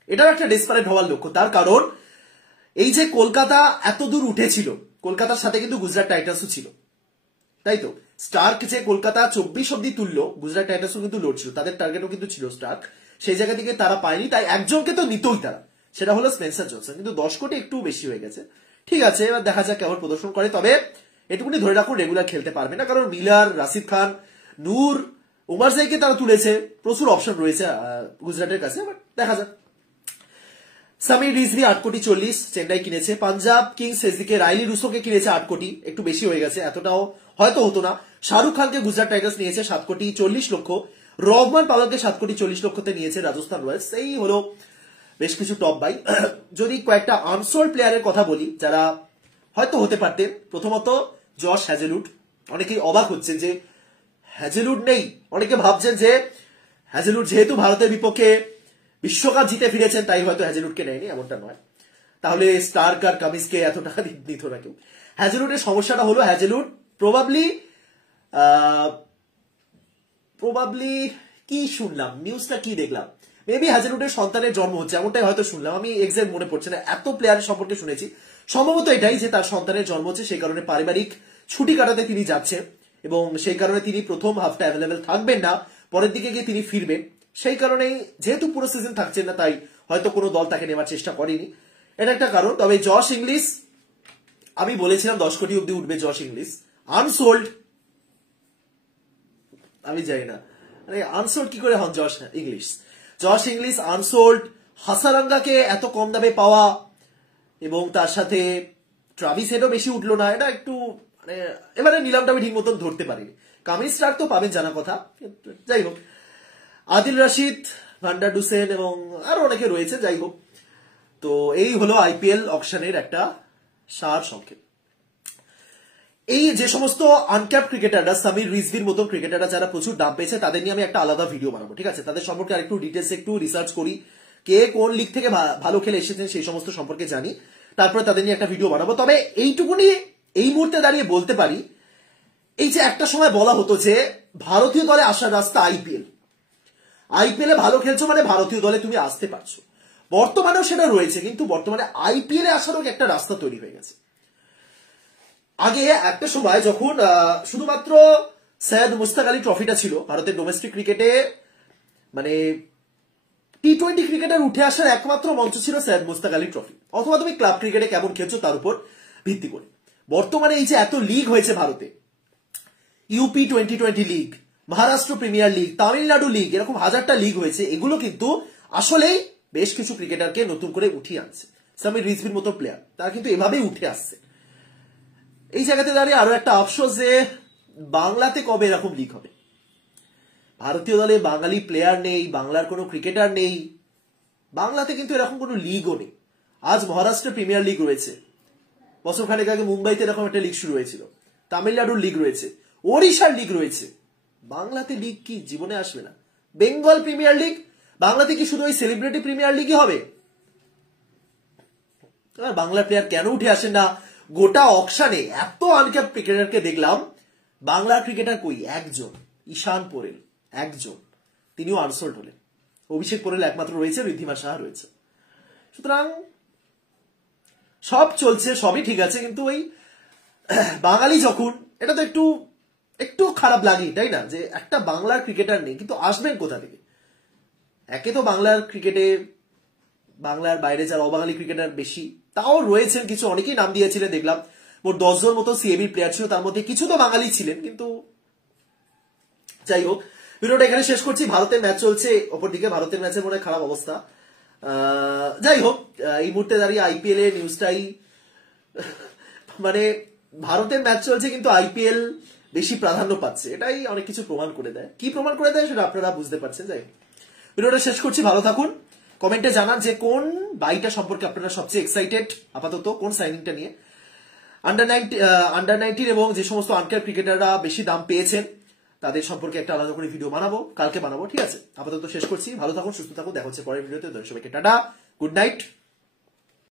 এটাও একটা ডেসপারেট হওয়ার লক্ষণ। তার কারণ এই যে কলকাতা এত দূর উঠেছিল, কলকাতার সাথে কিন্তু গুজরাট টাইটান্সও ছিল, তাই তো? স্টার্ক যে কলকাতা 24 অব্দি তুললো, গুজরাট টাইটান্সও কিন্তু লড়ছিল, তাদের টার্গেটও কিন্তু ছিল স্টার্ক, সেই জায়গা থেকে তারা পায়নি, তাই একজনকে তো নিতই তারা, সেটা হলো স্পেন্সার জনসন। কিন্তু 10 কোটি একটু বেশি হয়ে গেছে। ঠিক আছে, এবার দেখা যাক কেমন প্রদর্শন করে। তবে এটুকুনি ধরে রাখুন, রেগুলার খেলতে পারবে না, কারণ মিলার, রাশিদ খান, নূর, উমার জাইকে তারা তুলেছে, প্রচুর অপশন রয়েছে গুজরাটের কাছে। বাট দেখা যাক। সামির রিজভি 8 কোটি 40 চেন্নাই কিনেছে। পাঞ্জাব কিংস এদিকে রাইলি রুসোকে কিনেছে 8 কোটি, একটু বেশি হয়ে গেছে, এতটাও হয়তো হতো না। শাহরুখ খানকে গুজরাট টাইটান্স নিয়েছে 7 কোটি 40 লক্ষ। রহমান পাওয়ালকে 7 কোটি 40 লক্ষতে নিয়েছে রাজস্থান রয়্যালস। এই হলো বেশ কিছু টপ বাই। যদি কয়েকটা আনসোল্ড প্লেয়ারের কথা বলি যারা হয়তো হতে পারতেন, প্রথমত জশ হ্যাজেলউড। অনেকেই অবাক হচ্ছেন যে হ্যাজেলউড নেই, অনেকে ভাবছেন যে হ্যাজেলউড যেহেতু ভারতের বিপক্ষে বিশ্বকাপ জিতে ফিরেছেন তাই হয়তো হ্যাজেলউডকে নেয়নি, এমনটা নয়। তাহলে স্টার্ক আর কামিন্সকে এত টাকা দিত না কেউ। হ্যাজেলউডের সমস্যাটা হলো হ্যাজেলউড প্রবাবলি কি শুনলাম, নিউজটা কি দেখলাম, মেবি হ্যাজেলউডের সন্তানের জন্ম হচ্ছে, এমনটাই হয়তো শুনলাম, আমি এক্সাক্ট মনে পড়ছে না, এত প্লেয়ারের সম্পর্কে শুনেছি। সম্ভবত এটাই যে তার সন্তানের জন্ম হচ্ছে, সেই কারণে পারিবারিক ছুটি কাটাতে তিনি যাচ্ছেন এবং সেই কারণে তিনি প্রথম হাফটা অ্যাভেলেবেল থাকবেন না, পরের দিকে গিয়ে তিনি ফিরবেন। সেই কারণেই যেহেতু পুরো সিজন থাকছেন না, তাই হয়তো কোনো দল তাকে নেওয়ার চেষ্টা করেনি, এটা একটা কারণ। তবে জশ ইংলিশ, আমি বলেছিলাম 10 কোটি অব্দি উঠবে জশ ইংলিশ, আনসোল্ড। আমি জানি না আনসোল্ড কি করে হন Josh Inglis. Josh Inglis unsold, হাসারাঙ্গাকে এত কম দামে পাওয়া এবং তার সাথে ট্রাভিস হেডও বেশি উঠলো না, এটা একটু মানে এবারে নিলামটা আমি ঠিক মতন ধরতে পারিনি। কামিন্স স্টার্ক তো পাবেন জানা কথা, যাই হোক। আদিল রাশিদ, ভান্ডার ডুসেন এবং আরো অনেকে রয়েছে, যাই হোক। তো এই হলো আইপিএল অকশনের একটা সার সংক্ষেপ। এই যে সমস্ত আনক্যাপ ক্রিকেটাররা, সামির রিজভির মতন ক্রিকেটাররা যারা প্রচুর দাম পেয়েছে, তাদের নিয়ে আমি একটা আলাদা ভিডিও বানাবো, ঠিক আছে? তাদের সম্পর্কে আরেকটু ডিটেলস একটু রিসার্চ করি, কে কোন লিগ থেকে ভালো খেলে এসেছেন সেই সমস্ত সম্পর্কে জানি, তারপরে তাদের নিয়ে একটা ভিডিও বানাবো। তবে এইটুকুনি এই মুহূর্তে দাঁড়িয়ে বলতে পারি, এই যে একটা সময় বলা হতো যে ভারতীয় দলে আসার রাস্তা আইপিএল, আইপিএলে ভালো খেলছো মানে ভারতীয় দলে তুমি আসতে পারছো, বর্তমানেও সেটা রয়েছে, কিন্তু বর্তমানে আইপিএলে আসারও একটা রাস্তা তৈরি হয়ে গেছে। আগে একটা সময় যখন শুধুমাত্র সৈয়দ মুস্তাক আলী ট্রফিটা ছিল ভারতের ডোমেস্টিক ক্রিকেটে, মানে টি-20 ক্রিকেটার উঠে আসার একমাত্র মঞ্চ ছিল সৈয়দ মুস্তাক আলী ট্রফি, অথবা তুমি ক্লাব ক্রিকেটে কেমন খেলছো তার উপর ভিত্তি করে। বর্তমানে এই যে এত লিগ হয়েছে ভারতে, UP 2020 league, Maharashtra premier league, Tamil Nadu league, এরকম হাজারটা লিগ হয়েছে, এগুলো কিন্তু আসলেই বেশ কিছু ক্রিকেটারকে নতুন করে উঠিয়ে আনছে। সামির রিজভির মতো প্লেয়ার তারা কিন্তু এভাবেই উঠে আসছে। এই জায়গাতে দাঁড়িয়ে আরো একটা আফসোস যে বাংলাতে কবে এরকম লিগ হবে। ভারতীয় দলে বাঙালি প্লেয়ার নেই, বাংলার কোনো ক্রিকেটার নেই, বাংলাতে কিন্তু এরকম কোনো লিগও নেই। আজ মহারাষ্ট্রের প্রিমিয়ার লিগ রয়েছে, বছর খানেক আগে মুম্বাইতে এরকম একটা লিগ শুরু হয়েছিল, তামিলনাড়ুর লিগ রয়েছে, ওড়িশার লিগ রয়েছে, বাংলাতে লিগ কি জীবনে আসবে না? বেঙ্গল প্রিমিয়ার লিগ, বাংলাতে কি শুধু ওই সেলিব্রিটি প্রিমিয়ার লিগই হবে? বাংলা প্লেয়ার কেন উঠে আসেন না? গোটা অকশানে এত আনক্যাপ ক্রিকেটারকে দেখলাম, বাংলার ক্রিকেটার কই? একজন, ঈশান পোরেল, একজন, তিনিও আনসোল্ড হলেন। অভিষেক পোরেল একমাত্র রয়েছে, ঋদ্ধিমা সাহা রয়েছে। সুতরাং সব চলছে, সবই ঠিক আছে, কিন্তু ওই বাঙালি যখন, এটা তো একটু একটু খারাপ লাগে, তাই না? যে একটা বাংলার ক্রিকেটার নেই, কিন্তু আসবেন কোথা থেকে? একে তো বাংলার ক্রিকেটে, বাংলার বাইরে যারা অবাঙালি ক্রিকেটার বেশি, তাও রয়েছেন কিছু, অনেকেই নাম দিয়েছিলেন দেখলাম, মোট 10 জন মতো সিএবির প্লেয়ার ছিল, তার মধ্যে কিছু তো বাঙালি ছিলেন, কিন্তু যাই হোক। ভিডিওটা এখানে শেষ করছি। ভারতের ম্যাচ চলছে, অপরদিকে ভারতের ম্যাচের মনে খারাপ অবস্থা। যাই হোক, এই মুহূর্তে দাঁড়িয়ে আইপিএল এর নিউজটাই, মানে ভারতের ম্যাচ চলছে কিন্তু আইপিএল বেশি প্রাধান্য পাচ্ছে, এটাই অনেক কিছু প্রমাণ করে দেয়। কি প্রমাণ করে দেয় সেটা আপনারা বুঝতে পারছেন। যাই হোক, ভিডিওটা শেষ করছি, ভালো থাকুন, কমেন্টে জানান যে কোন বাইটা সম্পর্কে আপনারা সবচেয়ে এক্সাইটেড আপাতত, কোন সাইনিংটা নিয়ে। আন্ডার 19 এবং যে সমস্ত আনকেয়ার ক্রিকেটাররা বেশি দাম পেয়েছেন তাদের সম্পর্কে একটা আলাদা করে ভিডিও বানাবো, কালকে বানাবো, ঠিক আছে? আপাতত শেষ করছি, ভালো থাকুন, সুস্থ থাকুন, দেখা হচ্ছে পরের ভিডিওতে। সবাইকে টাটা, গুড নাইট।